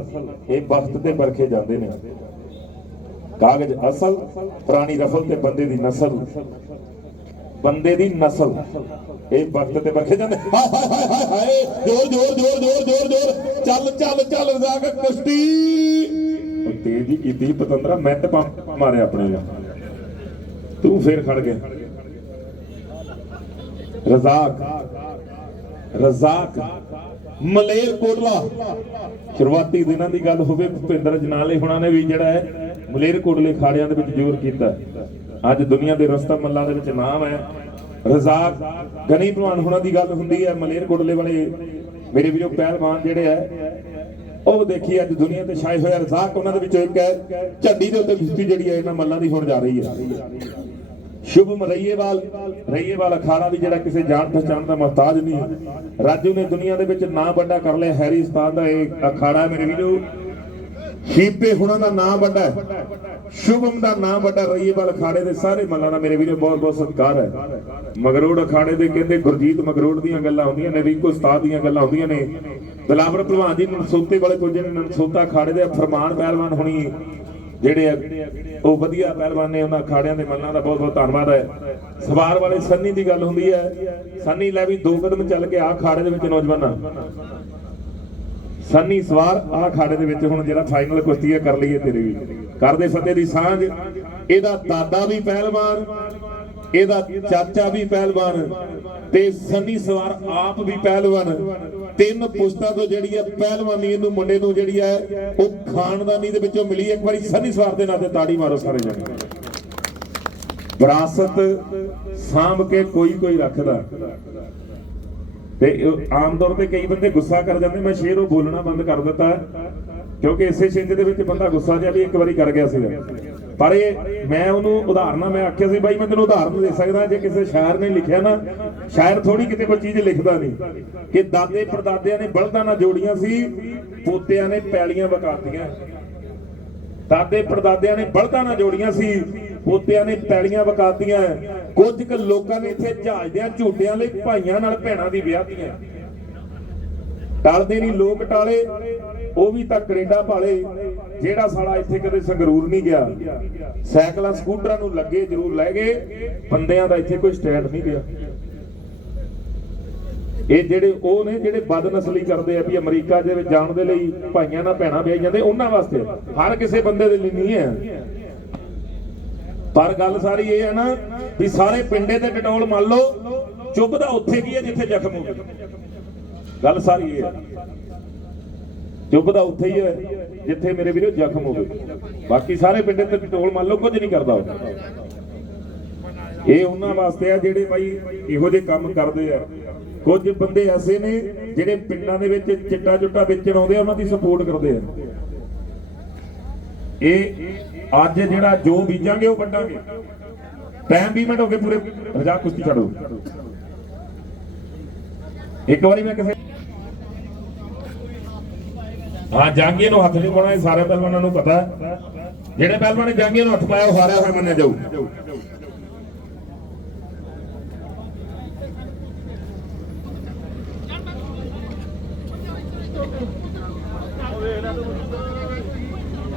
ਇਹ ਵਕਤ ਤੇ ਪਰਖੇ ਜਾਂਦੇ ਨੇ। ਕਾਗਜ਼ ਅਸਲ, ਪੁਰਾਣੀ ਰਫਲ ਤੇ ਬੰਦੇ ਦੀ ਨਸਲ। ਬੰਦੇ ਦੀ ਨਸਲ। ਇਹ ਵਕਤ ਤੇ ਪਰਖੇ ਜਾਂਦੇ। ਹਾਏ ਹਾਏ ਹਾਏ ਹਾਏ ਜੋਰ ਜੋਰ ਜੋਰ ਜੋਰ ਜੋਰ ਜੋਰ। ਚੱਲ ਚੱਲ ਚੱਲ ਰਜ਼ਾਕ ਕੁਸ਼ਤੀ ਤੇਜ਼ੀ ਕੀਤੀ ਪਤੰਦਰਾ ਮਿੰਟ ਪੰਪ ਮਾਰਿਆ ਆਪਣੇ ਨਾਲ ਤੂੰ ਫੇਰ ਖੜ ਗਿਆ। ਰਜ਼ਾਕ। ਰਜ਼ਾਕ। ਮਲੇਰ ਕੋਟਲਾ। ਸ਼ੁਰੂਆਤੀ ਦਿਨਾਂ ਦੀ ਗੱਲ ਹੋਵੇ ਭੁਪਿੰਦਰ ਜਨਾਲੇ ਹੁਣਾਂ ਨੇ ਵੀ ਜਿਹੜਾ ਹੈ ਮਲੇਰ ਕੋਟਲੇ ਖਾੜਿਆਂ ਦੇ ਵਿੱਚ ਜ਼ੋਰ ਕੀਤਾ। ਅੱਜ ਦੁਨੀਆ ਦੇ ਰਸਤਾ ਮੱਲਾ ਦੇ ਵਿੱਚ ਨਾਮ ਹੈ। ਰਜ਼ਾਕ ਗਨੀ ਭਲਵਾਨ ਹੁਣਾਂ ਦੀ ਗੱਲ ਹੁੰਦੀ ਹੈ। ਮਲੇਰ ਕੋਟਲੇ ਵਾਲੇ ਮੇਰੇ ਵੀਰੋ ਪਹਿਲਵਾਨ ਜਿਹੜੇ ਹੈ, ਉਹ ਦੇਖੀ ਅੱਜ ਦੁਨੀਆ ਤੇ ਛਾਏ ਹੋਇਆ ਰਜ਼ਾਕ ਉਹਨਾਂ ਦੇ ਵਿੱਚੋਂ ਇੱਕ ਹੈ। ਝੰਡੀ ਦੇ ਉੱਤੇ ਕੁਸ਼ਤੀ ਜਿਹੜੀ ਹੈ, ਇਹਨਾਂ ਮੱਲਾਂ ਦੀ ਹੁਣ ਜਾ ਰਹੀ ਹੈ। ਸ਼ੁਭਮ ਰਈਏਵਾਲ ਰਈਏਵਾਲ ਅਖਾੜਾ ਵੀ ਜਿਹੜਾ ਕਿਸੇ ਜਾਣ ਪਛਾਣ ਦਾ ਮੁਹਤਾਜ ਨਹੀਂ ਰਾਜੂ ਨੇ ਦੁਨੀਆ ਦੇ ਵਿੱਚ ਨਾਂ ਵੱਡਾ ਕਰ ਲਿਆ। ਹੈਰੀ ਉਸਤਾਦ ਦਾ ਇਹ ਅਖਾੜਾ ਮੇਰੇ ਵੀਰੋ। ਸ਼ੀਪੇ ਹੁਣਾਂ ਦਾ ਨਾਂ ਵੱਡਾ ਹੈ। ਸ਼ੁਭਮ ਦਾ ਨਾਂ ਵੱਡਾ ਰਈਏਵਾਲ ਅਖਾੜੇ ਦੇ ਸਾਰੇ ਮੱਲਾਂ ਦਾ ਮੇਰੇ ਵੀਰੋ ਬਹੁਤ ਬਹੁਤ ਸਤਿਕਾਰ ਹੈ। ਮਗਰੋੜ ਅਖਾੜੇ ਦੇ ਕਹਿੰਦੇ ਗੁਰਜੀਤ ਮਗਰੋੜ ਦੀਆਂ ਗੱਲਾਂ ਹੁੰਦੀਆਂ ਨੇ, ਰਿੰਕੂ ਉਸਤਾਦ ਦੀਆਂ ਗੱਲਾਂ ਹੁੰਦੀਆਂ ਨੇ। ਦਲਾਵਰ ਭਲਵਾਨ ਜੀ ਨਨਸੋਤੇ ਵਾਲੇ ਕੁਝ ਨੇ ਨਨਸੋਤਾ ਅਖਾੜੇ ਦੇ ਫਰਮਾਨ ਪਹਿਲਵਾਨ ਹੁਣੀ ਜਿਹੜੇ ਆ, ਉਹ ਵਧੀਆ ਪਹਿਲਵਾਨ ਨੇ ਉਹਨਾਂ ਅਖਾੜਿਆਂ ਦੇ ਮੱਲਾਂ ਦਾ ਬਹੁਤ ਬਹੁਤ ਧੰਨਵਾਦ ਹੈ। ਸਵਾਰ ਵਾਲੇ ਸੰਨੀ ਦੀ ਗੱਲ ਹੁੰਦੀ ਹੈ, ਸੰਨੀ ਲੈ ਵੀ ਦੋ ਕਦਮ ਚੱਲ ਕੇ ਆ ਖਾੜੇ ਦੇ ਵਿੱਚ ਨੌਜਵਾਨਾਂ। ਸੰਨੀ ਸਵਾਰ ਆ ਅਖਾੜੇ ਦੇ ਵਿੱਚ, ਹੁਣ ਜਿਹੜਾ ਫਾਈਨਲ ਕੁਸ਼ਤੀ ਹੈ, ਕਰ ਲਈਏ ਤੇਰੇ ਵੀ। ਕਰਦੇ ਫਤਿਹ ਦੀ ਸਾਂਝ। ਇਹਦਾ ਦਾਦਾ ਵੀ ਪਹਿਲਵਾਨ, ਇਹਦਾ ਚਾਚਾ ਵੀ ਪਹਿਲਵਾਨ ਤੇ ਸੰਨੀ ਸਵਾਰ ਆਪ ਵੀ ਪਹਿਲਵਾਨ। ਤਿੰਨ ਪੁਸ਼ਤਾਂ ਤੋਂ ਜਿਹੜੀ ਹੈ ਪਹਿਲਵਾਨੀ ਇਹਨੂੰ ਮੁੰਡੇ ਨੂੰ ਜਿਹੜੀ ਹੈ ਉਹ ਖਾਨਦਾਨੀ ਦੇ ਵਿੱਚੋਂ ਮਿਲੀ। ਇੱਕ ਵਾਰੀ ਸੰਨੀ ਸਵਾਰ ਦੇ ਨਾਂ ਤੇ ਤਾੜੀ ਮਾਰੋ ਸਾਰੇ ਜਣੇ। ਵਿਰਾਸਤ ਸਾਂਭ ਕੇ ਕੋਈ ਕੋਈ ਰੱਖਦਾ। ਤੇ ਆਮ ਤੌਰ ਤੇ ਕਈ ਬੰਦੇ ਗੁੱਸਾ ਕਰ ਜਾਂਦੇ, ਮੈਂ ਸ਼ੇਰ ਉਹ ਬੋਲਣਾ ਬੰਦ ਕਰ ਦਿੱਤਾ। ਕਿਉਂਕਿ ਇਸੇ ਛਿੰਝ ਦੇ ਵਿੱਚ ਬੰਦਾ ਗੁੱਸਾ ਜਿਹਾ ਵੀ ਇੱਕ ਵਾਰੀ ਕਰ ਗਿਆ ਸੀਗਾ ਪਰ ਇਹ ਮੈਂ ਉਹਨੂੰ ਉਦਾਹਰਨਾਂ ਮੈਂ ਆਖਿਆ ਸੀ, ਬਾਈ ਮੈਂ ਤੈਨੂੰ ਉਦਾਹਰਨ ਦੇ ਸਕਦਾ, ਜੇ ਕਿਸੇ ਸ਼ਾਇਰ ਨੇ ਲਿਖਿਆ ਨਾ, ਸ਼ਾਇਰ ਥੋੜੀ ਕਿਤੇ ਕੋਈ ਚੀਜ਼ ਲਿਖਦਾ ਨਹੀਂ। ਕਿ ਦਾਦੇ ਪੜਦਾਦਿਆਂ ਨੇ ਬਲਦਾਂ ਨਾਲ ਜੋੜੀਆਂ ਸੀ, ਪੋਤਿਆਂ ਨੇ ਪੈਲੀਆਂ ਵਕਾਤੀਆਂ। ਦਾਦੇ ਪੜਦਾਦਿਆਂ ਨੇ ਬਲਦਾਂ ਨਾਲ ਜੋੜੀਆਂ ਸੀ, ਪੋਤਿਆਂ ਨੇ ਪੈਲੀਆਂ ਵਕਾਤੀਆਂ। ਕੁਝ ਕੁ ਲੋਕਾਂ ਨੇ ਇੱਥੇ ਜਹਾਜ਼ਦਿਆਂ, ਝੂਟਿਆਂ ਲਈ ਭਾਈਆਂ ਨਾਲ ਭੈਣਾਂ ਦੀ ਵਿਆਹਤੀਆਂ ਟਾਲਦੇ ਨਹੀਂ ਲੋਕ ਟਾਲੇ। ਉਹ ਵੀ ਤਾਂ ਕੈਨੇਡਾ ਭਾਲੇ ਜਿਹੜਾ ਸਾਲਾ ਇੱਥੇ ਕਦੇ ਸੰਗਰੂਰ ਨਹੀਂ ਗਿਆ। ਸਾਈਕਲਾਂ, ਸਕੂਟਰਾਂ ਨੂੰ ਲੱਗੇ, ਜ਼ਰੂਰ ਲੈ ਗਏ। ਬੰਦਿਆਂ ਦਾ ਇੱਥੇ ਕੋਈ ਸਟੈਂਡ ਨਹੀਂ ਗਿਆ ਇਹ ਜਿਹੜੇ ਉਹ ਨੇ, ਜਿਹੜੇ ਬਦਨਸਲੀ ਕਰਦੇ ਆ ਵੀ ਅਮਰੀਕਾ ਦੇ ਵਿੱਚ ਜਾਣ ਦੇ ਲਈ ਭਾਈਆਂ ਨਾਲ ਭੈਣਾਂ ਵਿਆਹ ਜਾਂਦੇ, ਉਹਨਾਂ ਵਾਸਤੇ ਹਰ ਕਿਸੇ ਬੰਦੇ ਦੇ ਲਈ ਨਹੀਂ ਹੈ। ਪਰ ਗੱਲ ਸਾਰੀ ਇਹ ਹੈ ਨਾ ਵੀ ਸਾਰੇ ਪਿੰਡੇ ਤੇ ਡਟੋਲ ਮੰਨ ਲਓ, ਚੁੱਭਦਾ ਉੱਥੇ ਕੀ ਹੈ, ਜਿੱਥੇ ਜ਼ਖਮ ਹੋ ਗੱਲ ਸਾਰੀ ਇਹ ਹੈ। ਚੁੱਭਦਾ ਉੱਥੇ ਹੀ ਹੈ, ਜਿੱਥੇ ਮੇਰੇ ਵੀਰੋ ਜ਼ਖਮ ਹੋਵੇ ਬਾਕੀ ਸਾਰੇ ਪਿੰਡ ਤੇ ਡਟੋਲ ਮੰਨ ਲਓ, ਕੁਝ ਨਹੀਂ ਕਰਦਾ ਉਹ। ਇਹ ਉਹਨਾਂ ਵਾਸਤੇ ਆ ਜਿਹੜੇ ਭਾਈ ਇਹੋ ਜਿਹੇ ਕੰਮ ਕਰਦੇ ਆ। ਕੁਝ ਬੰਦੇ ਐਸੇ ਨੇ ਜਿਹੜੇ ਪਿੰਡਾਂ ਦੇ ਵਿੱਚ ਚਿੱਟਾ ਚੁੱਟਾ ਵੇਚਣ ਆਉਂਦੇ ਆ, ਉਹਨਾਂ ਦੀ ਸਪੋਰਟ ਕਰਦੇ ਆ। ਇਹ ਅੱਜ ਜਿਹੜਾ ਜੋ ਬੀਜਾਂਗੇ, ਉਹ ਵੱਢਾਂਗੇ। ਟਾਈਮ 20 ਮਿੰਟ ਹੋ ਗਏ ਪੂਰੇ। ਰਜਾ, ਕੁਸ਼ਤੀ ਛੱਡੋ ਇੱਕ ਵਾਰੀ ਮੈਂ ਕਿਸੇ ਹਾਂ ਜਾਂਗੀਏ ਨੂੰ ਹੱਥ ਨਹੀਂ ਪਾਉਣਾ, ਇਹ ਸਾਰੇ ਪਹਿਲਵਾਨਾਂ ਨੂੰ ਪਤਾ ਜਿਹੜੇ ਪਹਿਲਵਾਨ ਨੇ ਜਾਂਗੀਏ ਨੂੰ ਹੱਥ ਪਾਇਆ, ਉਹ ਹਾਰਿਆ ਹੋਇਆ ਮੰਨਿਆ ਜਾਊ।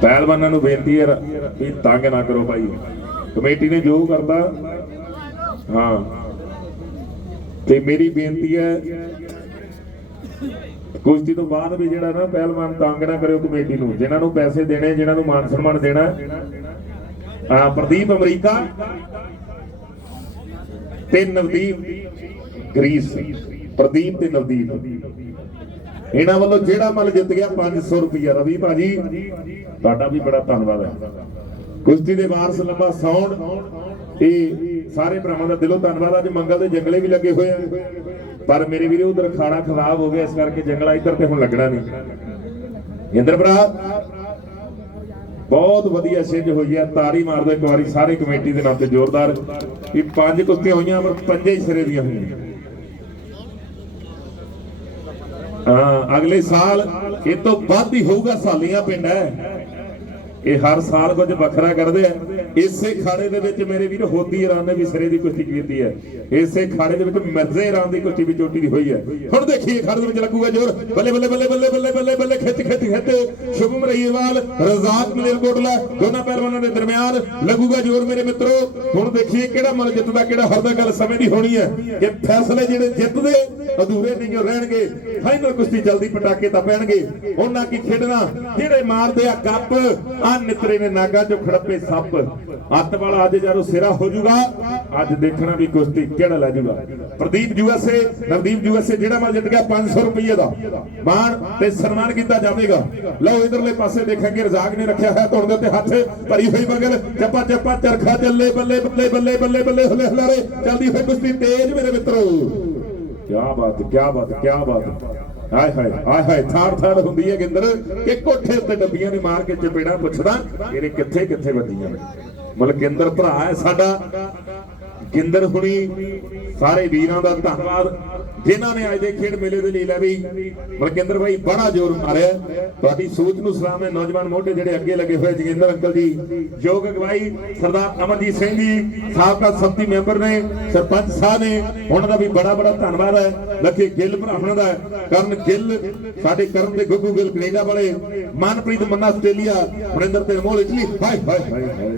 ਪਹਿਲਵਾਨਾਂ ਨੂੰ ਬੇਨਤੀ ਹੈ ਵੀ ਤੰਗ ਨਾ ਕਰੋ ਭਾਈ। ਕਮੇਟੀ ਨੇ ਜੋ ਕਰਦਾ ਹਾਂ। ਤੇ ਮੇਰੀ ਬੇਨਤੀ ਹੈ ਕੁਸ਼ਤੀ ਤੋਂ ਬਾਅਦ ਵੀ ਜਿਹੜਾ ਨਾ ਪਹਿਲਵਾਨ ਤੰਗ ਨਾ ਕਰਿਓ ਕਮੇਟੀ ਨੂੰ, ਜਿਨ੍ਹਾਂ ਨੂੰ ਪੈਸੇ ਦੇਣੇ, ਜਿਨ੍ਹਾਂ ਨੂੰ ਮਾਨ ਸਨਮਾਨ ਦੇਣਾ। ਆ ਪ੍ਰਦੀਪ ਅਮਰੀਕਾ ਤੇ ਨਵਦੀਪ ਗ੍ਰੀਸ, ਪ੍ਰਦੀਪ ਤੇ ਨਵਦੀਪ। ਇਹਨਾਂ ਵੱਲੋਂ ਜਿਹੜਾ ਮੱਲ ਜਿੱਤ ਗਿਆ 500 ਰੁਪਇਆ ਰਵੀ ਭਾਜੀ, ਤੁਹਾਡਾ ਵੀ ਬੜਾ ਧੰਨਵਾਦ ਹੈ। ਕੁਸ਼ਤੀ ਦੇ ਵਾਰਸ ਲੰਬਾ ਸਾਊਂਡ ਇਹ ਸਾਰੇ ਭਰਾਵਾਂ ਦਾ ਦਿਲੋਂ ਧੰਨਵਾਦ, ਅੱਜ ਮੰਗਲ ਦੇ ਜੰਗਲੇ ਵੀ ਲੱਗੇ ਹੋਏ ਆ। ਪਰ ਮੇਰੇ ਵੀਰੇ, ਉਧਰ ਖਾਣਾ ਖਰਾਬ ਹੋ ਗਿਆ, ਇਸ ਕਰਕੇ ਜੰਗਲਾ ਇੱਧਰ ਤੇ ਹੁਣ ਲੱਗਣਾ ਨਹੀਂ। ਇੰਦਰ ਭਰਾ, ਬਹੁਤ ਵਧੀਆ ਛਿੰਝ ਹੋਈ ਹੈ ਤਾੜੀ ਮਾਰ ਦਿਓ ਇੱਕ ਵਾਰੀ ਸਾਰੇ ਕਮੇਟੀ ਦੇ ਨਾਮ ਤੇ ਜ਼ੋਰਦਾਰ। ਇਹ ਪੰਜ ਕੁੱਤੀਆਂ ਹੋਈਆਂ, ਪਰ ਪੰਜੇ ਹੀ ਸਿਰੇ ਦੀਆਂ ਹੋਈਆਂ। ਹਾਂ, ਅਗਲੇ ਸਾਲ ਇਹ ਤੋਂ ਵੱਧ ਹੀ ਹੋਊਗਾ, ਸਾਲੀਆਂ ਪਿੰਡ ਹੈ। ਇਹ ਹਰ ਸਾਲ ਕੁਝ ਵੱਖਰਾ ਕਰਦੇ ਆ। ਇਸੇ ਖਾੜੇ ਦੇ ਵਿੱਚ ਮੇਰੇ ਵੀਰ ਹੋਦੀ ਇਰਾਨ ਨੇ ਵੀ ਸਿਰੇ ਦੀ ਕੁਸ਼ਤੀ ਕੀਤੀ ਹੈ। ਇਸੇ ਖਾੜੇ ਦੇ ਵਿੱਚ ਮਿਰਜ਼ੇ ਇਰਾਨ ਦੀ ਕੁਸ਼ਤੀ ਵੀ ਚੋਟੀ ਦੀ ਹੋਈ ਹੈ। ਹੁਣ ਦੇਖੀਏ ਖਾੜੇ ਦੇ ਵਿੱਚ ਲੱਗੂਗਾ ਜ਼ੋਰ। ਬੱਲੇ ਬੱਲੇ ਬੱਲੇ ਬੱਲੇ ਬੱਲੇ ਬੱਲੇ ਬੱਲੇ, ਖਿੱਚ ਖਿੱਚ ਖਿੱਚ। ਸ਼ੁਭਮ ਰਹੀਵਾਲ ਰਜ਼ਾਕ ਮਲੇਰਕੋਟਲਾ ਦੋਨਾਂ ਪਹਿਲਵਾਨਾਂ ਦੇ ਦਰਮਿਆਨ ਲੱਗੂਗਾ ਜ਼ੋਰ ਮੇਰੇ ਮਿੱਤਰੋ। ਹੁਣ ਦੇਖੀਏ ਕਿਹੜਾ ਮਨ ਜਿੱਤਦਾ, ਕਿਹੜਾ ਹਰਦਾ, ਗੱਲ ਸਮੇਂ ਦੀ ਹੋਣੀ ਹੈ। ਕਿ ਫੈਸਲੇ ਜਿਹੜੇ ਜਿੱਤਦੇ, ਅਧੂਰੇ ਨਹੀਂ ਰਹਿਣਗੇ। ਫਾਈਨਲ ਕੁਸ਼ਤੀ ਜਲਦੀ ਪਟਾਕੇ ਤਾਂ ਪੈਣਗੇ। ਉਹਨਾਂ ਕੀ ਖੇਡਣਾ? ਜਿਹੜੇ ਮਾਰਦੇ ਆ ਗੱਪ ਆ ਨਿਤਰੇ ਨੇ ਨਾਗਾ ਚੋਂ ਖੜੱਪੇ ਸੱਪ। ਅੱਤ ਵਾਲਾ ਅੱਜ ਜਦੋਂ ਸਿਰਾ ਹੋ ਜਾਊਗਾ, ਅੱਜ ਦੇਖਣਾ ਵੀ ਕੁਸ਼ਤੀ ਕਿਹੜਾ ਲੈ ਜਾਊਗਾ। ਪ੍ਰਦੀਪ ਯੂਐਸਏ ਨਵਦੀਪ ਯੂਐਸਏ ਜਿਹੜਾ ਮਾ ਜਿੱਤ ਗਿਆ 500 ਰੁਪਏ ਦਾ। ਮਾਣ ਤੇ ਸਨਮਾਨ ਕੀਤਾ ਜਾਵੇਗਾ। ਲਓ, ਇਧਰਲੇ ਪਾਸੇ ਦੇਖਾਂਗੇ, ਰਜ਼ਾਕ ਨੇ ਰੱਖਿਆ ਹੈ ਧੁਣ ਦੇ ਉੱਤੇ ਹੱਥ, ਭਰੀ ਹੋਈ ਬਗਲ ਚੱਪਾ ਚੱਪਾ ਚਰਖਾ, ਚੱਲੇ, ਬੱਲੇ ਬੱਲੇ ਬੱਲੇ ਬੱਲੇ ਬੱਲੇ, ਹੁਲੇ, ਹੁਲਾਰੇ। ਚੱਲਦੀ ਹੋਈ ਕੁਸ਼ਤੀ ਤੇਜ਼, ਮੇਰੇ ਮਿੱਤਰੋ। ਕਿਆ ਬਾਤ ਕਿਆ ਬਾਤ ਕਿਆ ਬਾਤ। ਹਾਏ ਹਾਏ ਹਾਏ ਹਾਏ ਥਾਰ ਥਾਰ ਹੁੰਦੀ ਹੈ ਗਿੰਦਰ। ਕਿ ਕੋਠੇ ਉੱਤੇ ਡੱਬੀਆਂ ਨੇ ਮਾਰ ਕੇ ਚਪੇੜਾ ਪੁੱਛਦਾ, ਇਹਨੇ ਕਿੱਥੇ ਕਿੱਥੇ ਵੱਜੀਆਂ ਨੇ? ਮਲਕਿੰਦਰ ਭਰਾ ਹੈ ਸਾਡਾ। ਗਿੰਦਰ ਹੁਣੀ ਸਾਰੇ ਵੀਰਾਂ ਦਾ ਧੰਨਵਾਦ। ਜਿਨ੍ਹਾਂ ਨੇ ਅੱਜ ਦੇ ਖੇਡ ਮੇਲੇ ਦੇ ਲਈ ਲੈ ਵੀ ਮਲਕਿੰਦਰ ਭਾਈ ਬੜਾ ਜ਼ੋਰ ਮਾਰਿਆ। ਤੁਹਾਡੀ ਸੋਚ ਨੂੰ ਸਲਾਮ ਹੈ ਨੌਜਵਾਨ ਮੋਢੇ ਜਿਹੜੇ ਅੱਗੇ ਲੱਗੇ ਹੋਏ ਜਗਿੰਦਰ ਅੰਕਲ ਜੀ। ਯੋਗ ਅਗਵਾਈ ਸਰਦਾਰ ਅਮਰਜੀਤ ਸਿੰਘ ਜੀ, ਸਾਬਕਾ ਸੰਮਤੀ ਮੈਂਬਰ ਨੇ, ਸਰਪੰਚ ਸਾਹਿਬ ਨੇ, ਉਹਨਾਂ ਦਾ ਵੀ ਬੜਾ ਬੜਾ ਧੰਨਵਾਦ ਹੈ। ਲੱਖੇ ਗਿੱਲ ਭਰਾਵਾਂ ਦਾ ਕਰਨ ਗਿੱਲ, ਸਾਡੇ ਕਰਨ ਦੇ ਗੁੱਗੂ ਗਿੱਲ ਕੈਨੇਡਾ ਵਾਲੇ, ਮਨਪ੍ਰੀਤ ਮੰਨਾ ਆਸਟ੍ਰੇਲੀਆ ਮਨਿੰਦਰ ਤੇ ਮੋਲ ਇਟਲੀ। ਹਾਏ ਹਾਏ ਹਾਏ।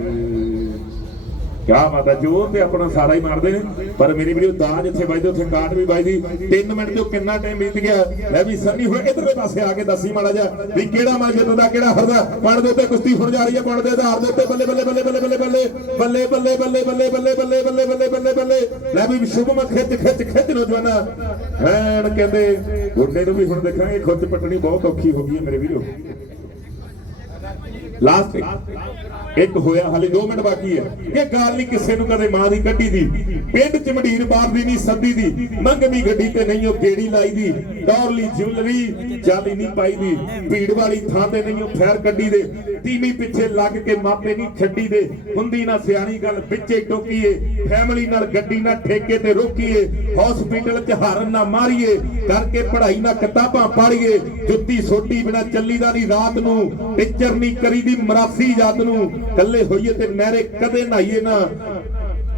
ਕਿਆ ਬਾਤ ਹੈ ਜੋਰ ਤੇ ਆਪਣਾ ਸਾਰਾ ਹੀ ਮਾਰਦੇ ਨੇ ਪਰ ਮੇਰੀ ਵੀਡੀਓ ਦਾ ਜਿੱਥੇ ਵੱਜਦੇ ਉੱਥੇ ਕਾਟ ਵੀ ਵੱਜਦੀ 3 ਮਿੰਟ ਤੋਂ ਕਿੰਨਾ ਟਾਈਮ ਬੀਤ ਗਿਆ ਲੈ ਵੀ ਸੰਨੀ ਹੁਣ ਇਧਰਲੇ ਪਾਸੇ ਆ ਕੇ ਦੱਸੀ ਮਾੜਾ ਜਾ ਵੀ ਕਿਹੜਾ ਮਾਰ ਜਿੱਤਦਾ ਕਿਹੜਾ ਹਰਦਾ ਪੜ ਦੇ ਉੱਤੇ ਕੁਸ਼ਤੀ ਹੁਣ ਜਾ ਰਹੀ ਹੈ ਪੜ ਦੇ ਆਧਾਰ ਦੇ ਉੱਤੇ ਬੱਲੇ ਬੱਲੇ ਬੱਲੇ ਬੱਲੇ ਬੱਲੇ ਬੱਲੇ ਬੱਲੇ ਬੱਲੇ ਬੱਲੇ ਬੱਲੇ ਬੱਲੇ ਬੱਲੇ ਬੱਲੇ ਬੱਲੇ ਬੱਲੇ ਲੈ ਵੀ ਸ਼ੁਭਮ ਖਿੱਚ ਖਿੱਚ ਖਿੱਚ ਨੌਜਵਾਨਾ ਹੈਣ ਕਹਿੰਦੇ ਗੁੱਡੇ ਨੂੰ ਵੀ ਹੁਣ ਦੇਖਾਂਗੇ ਖੁੱਚ ਪਟਣੀ ਬਹੁਤ ਔਖੀ ਹੋ ਗਈ ਹੈ ਮੇਰੇ ਵੀਰੋ ਲਾਸਟ ਇੱਕ ਹੋਇਆ, ਹਾਲੇ 2 ਮਿੰਟ ਬਾਕੀ ਹੈ। ਇਹ ਗੱਲ ਨਹੀਂ ਕਿਸੇ ਨੂੰ ਕਦੇ ਮਾਂ ਦੀ ਕੱਢੀ ਦੀ, ਪਿੰਡ ਚ ਮਡੀਰ ਬਾਰ ਦੀ ਨਹੀਂ, ਸੱਦੀ ਦੀ। ਮੰਗਵੀ ਗੱਡੀ ਤੇ ਨਹੀਂ, ਉਹ ਗੇੜੀ ਲਾਈ ਦੀ। ਡੌਰਲੀ ਜੁਐਲਰੀ ਜਾਲੀ ਨਹੀਂ ਪਾਈ ਦੀ। ਭੀੜ ਵਾਲੀ ਥਾਂ ਤੇ ਨਹੀਂ, ਉਹ ਫੈਰ ਕੱਢੀ ਦੇ। ਤੀਵੀਂ ਪਿੱਛੇ ਲੱਗ ਕੇ ਮਾਪੇ ਨਹੀਂ ਛੱਡੀ ਦੇ ਹੁੰਦੀ ਨਾ ਸਿਆਣੀ ਗੱਲ, ਵਿੱਚੇ ਟੋਕੀਏ ਫੈਮਿਲੀ ਨਾਲ ਗੱਡੀ ਨਾ ਠੇਕੇ ਤੇ ਰੋਕੀਏ ਹਸਪੀਟਲ ਚ ਹਾਰਨ ਨਾ ਮਾਰੀਏ, ਕਰਕੇ ਪੜ੍ਹਾਈ ਨਾ ਕਿਤਾਬਾਂ ਪੜ੍ਹੀਏ ਜੁੱਤੀ ਸੋਟੀ ਬਿਨਾ ਚੱਲੀਦਾ ਨਹੀਂ ਰਾਤ ਨੂੰ ਟੀਚਰ ਨਹੀਂ ਕਰੀਦੀ ਮਰਾਸੀ ਜਾਤ ਨੂੰ ਕੱਲੇ ਹੋਈਏ ਤੇ ਨਹਿਰੇ ਕਦੇ ਨਹਾਈਏ ਨਾ,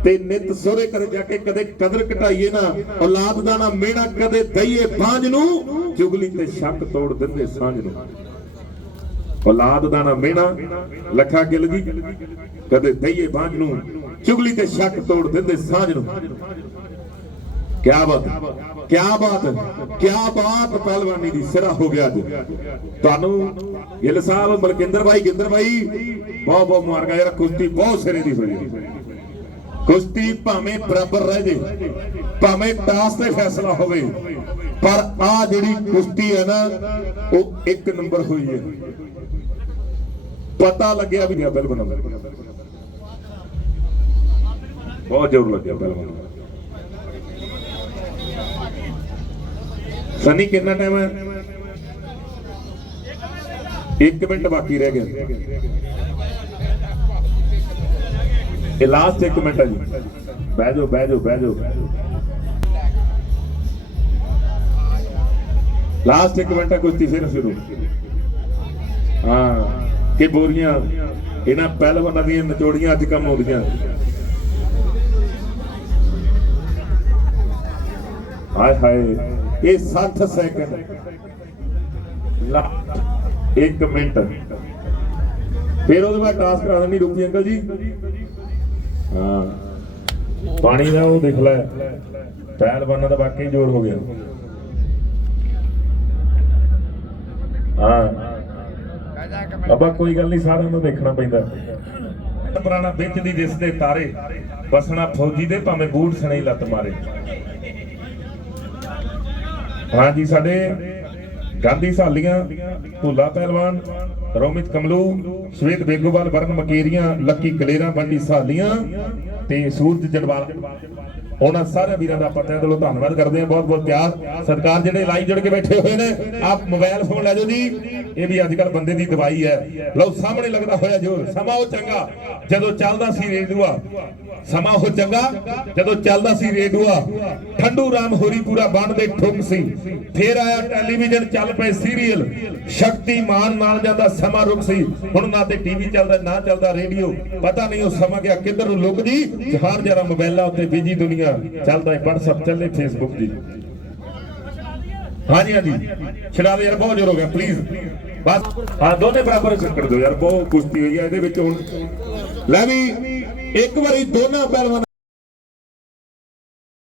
ਤੇ ਨਿਤ ਸੋਹਰੇ ਕਰ ਜਾ ਕੇ ਕਦੇ ਕਦਰ ਘਟਾਈਏ ਨਾ, ਔਲਾਦ ਦਾ ਨਾ ਮਿਹਣਾ ਕਦੇ ਦਈਏ ਬਾਂਝ ਨੂੰ ਚੁਗਲੀ ਤੇ ਸ਼ੱਕ ਤੋੜ ਦਿੰਦੇ ਸਾਂਝ ਨੂੰ। ਔਲਾਦ ਦਾ ਨਾ ਮਿਹਣਾ, ਲੱਖਾ ਗਿੱਲ ਜੀ। ਕਦੇ ਦਈਏ ਬਾਂਝ ਨੂੰ, ਚੁਗਲੀ ਤੇ ਸ਼ੱਕ ਤੋੜ ਦਿੰਦੇ ਸਾਂਝ ਨੂੰ। ਕਿਆ ਬਾਤ ਕਿਆ ਬਾਤ ਕਿਆ ਬਾਤ ਪਹਿਲਵਾਨੀ ਦੀ ਸਿਰਾ ਹੋ ਗਿਆ ਅੱਜ। ਤੁਹਾਨੂੰ ਗਿੱਲ ਸਾਹਿਬ, ਮਲਕਿੰਦਰ ਭਾਈ ਗਿੰਦਰ ਭਾਈ ਬਹੁਤ ਬਹੁਤ ਮੁਬਾਰਕਾਂ ਯਾਰ ਕੁਸ਼ਤੀ ਬਹੁਤ ਸਿਰੇ ਦੀ ਹੋਈ ਕੁਸ਼ਤੀ ਭਾਵੇਂ ਬਰਾਬਰ ਰਹਿ ਜੇ, ਭਾਵੇਂ ਟਾਸ ਤੇ ਫੈਸਲਾ ਹੋਵੇ, ਪਰ ਆ ਜਿਹੜੀ ਕੁਸ਼ਤੀ ਹੈ ਨਾ, ਉਹ ਇੱਕ ਨੰਬਰ ਹੋਈ ਹੈ। ਪਤਾ ਲੱਗਿਆ ਵੀ ਗਿਆ ਬਿਲਕੁਲ। ਬਹੁਤ ਜ਼ੋਰ ਲੱਗਿਆ ਬਿਲਕੁਲ। ਸਨੀ, ਕਿੰਨਾ ਟਾਈਮ ਹੈ? 1 ਮਿੰਟ ਬਾਕੀ ਰਹਿ ਗਿਆ। ਇਹ ਲਾਸਟ 1 ਮਿੰਟ ਹੈ ਜੀ। ਬਹਿ ਜਾਓ ਬਹਿ ਜਾਓ ਬਹਿ ਜਾਓ। ਲਾਸਟ 1 ਮਿੰਟ ਹੈ ਕੁਸ਼ਤੀ ਫਿਰ ਸ਼ੁਰੂ। ਹਾਂ। ਕਿ ਬੋਰੀਆਂ ਇਹਨਾਂ ਪਹਿਲਵਾਨਾਂ ਦੀਆਂ ਨਿਚੋੜੀਆਂ ਅੱਜ ਕੰਮ ਆਉਂਦੀਆਂ। ਹਾਏ ਹਾਏ, ਇਹ 60 ਸੈਕਿੰਡ ਲਾ 1 ਮਿੰਟ। ਫਿਰ ਉਹਦੇ ਬਾਅਦ ਟਾਸ ਕਰਾ ਦੇਣੀ ਰੂਪੀ ਅੰਕਲ ਜੀ। ਹਾਂ। ਪਾਣੀ ਦਾ ਉਹ ਦੇਖ ਲੈ, ਪਹਿਲਵਾਨਾਂ ਦਾ ਵਾਕਈ ਜ਼ੋਰ ਹੋ ਗਿਆ। ਹਾਂ। ਅਬਾ ਕੋਈ ਗੱਲ ਨਹੀਂ ਸਾਰਿਆਂ ਨੂੰ ਦੇਖਣਾ ਪੈਂਦਾ। ਪੁਰਾਣਾ ਵਿੱਚ ਦੀ ਦਿਸ ਦੇ ਤਾਰੇ ਬਸਣਾ ਫੌਜੀ ਦੇ ਭਾਵੇਂ ਬੂਟ ਸਣੇ ਲੱਤ ਮਾਰੇ। ਹਾਂਜੀ ਸਾਡੇ ਗਾਂਧੀ ਸਾਲੀਆਂ ਭੁੱਲਾ ਪਹਿਲਵਾਨ ਰੋਮਿਤ ਕਮਲੂ ਸ਼ਵੇਤ ਬੇਗੋਵਾਲ ਵਰਨ ਮਕੇਰੀਆਂ ਲੱਕੀ ਕਲੇਰਾ ਬੰਡੀ ਸਾਲੀਆਂ ਤੇ ਸੂਰਜ ਜੜਵਾਲ। ਉਹਨਾਂ ਸਾਰੇ ਵੀਰਾਂ ਦਾ ਪਤਾ ਤਹਿ ਦਿਲੋਂ ਧੰਨਵਾਦ ਕਰਦੇ ਹਾਂ, ਬਹੁਤ ਬਹੁਤ ਪਿਆਰ। ਸਰਕਾਰ ਜਿਹੜੇ ਲਾਈਵ ਜੁੜ ਕੇ ਬੈਠੇ ਹੋਏ ਨੇ ਆਪ ਮੋਬਾਈਲ ਫੋਨ ਲੈ ਜਾਓ ਜੀ। ਇਹ ਵੀ ਅੱਜ ਕੱਲ ਬੰਦੇ ਦੀ ਦਵਾਈ ਹੈ। ਲਓ, ਸਾਹਮਣੇ ਲੱਗਦਾ ਹੋਇਆ ਜੋਰ, ਸਮਾਂ ਉਹ ਚੰਗਾ, ਜਦੋਂ ਚੱਲਦਾ ਸੀ ਰੇਡੂਆ ਸਮਾਂ ਉਹ ਚੰਗਾ ਜਦੋਂ ਚੱਲਦਾ ਸੀ ਰੇਡੂਆ। ਠੰਡੂ ਰਾਮ ਹੋਰੀ ਪੂਰਾ ਬੰਨ ਦੇ ਠੁੱਕ ਸੀ ਫੇਰ ਆਇਆ ਟੈਲੀਵਿਜ਼ਨ ਚੱਲ ਪਏ ਸੀਰੀਅਲ। ਸ਼ਕਤੀਮਾਨ ਨਾਲ ਜਾਂਦਾ ਸਮਾਂ ਰੁਕ ਸੀ। ਹੁਣ ਨਾ ਤੇ ਟੀਵੀ ਚੱਲਦਾ, ਨਾ ਚੱਲਦਾ ਰੇਡੀਓ। ਪਤਾ ਨਹੀਂ ਉਹ ਸਮਾਂ ਗਿਆ ਕਿੱਧਰ ਨੂੰ ਲੁਕ ਜੀ। ਜਹਾਰ ਜਰਾ ਮੋਬਾਈਲਾਂ ਉੱਤੇ ਬਿਜ਼ੀ ਦੁਨੀਆ। ਚੱਲਦਾ ਹੈ WhatsApp, ਚੱਲੇ Facebook ਜੀ। ਹਾਂਜੀ ਹਾਂਜੀ। ਛਡਾ ਦੇ ਯਾਰ, ਬਹੁਤ ਜ਼ੋਰ ਹੋ ਗਿਆ ਪਲੀਜ਼ ਬਸ। ਹਾਂ, ਦੋਨੇ ਬਰਾਬਰ ਕਰ ਦਿਓ ਯਾਰ, ਬਹੁਤ ਕੁਸ਼ਤੀ ਹੋਈ ਹੈ ਇਹਦੇ ਵਿੱਚ ਹੁਣ ਲੈ ਵੀ। ਇੱਕ ਵਾਰੀ ਦੋਨਾਂ ਪਹਿਲਵਾਨ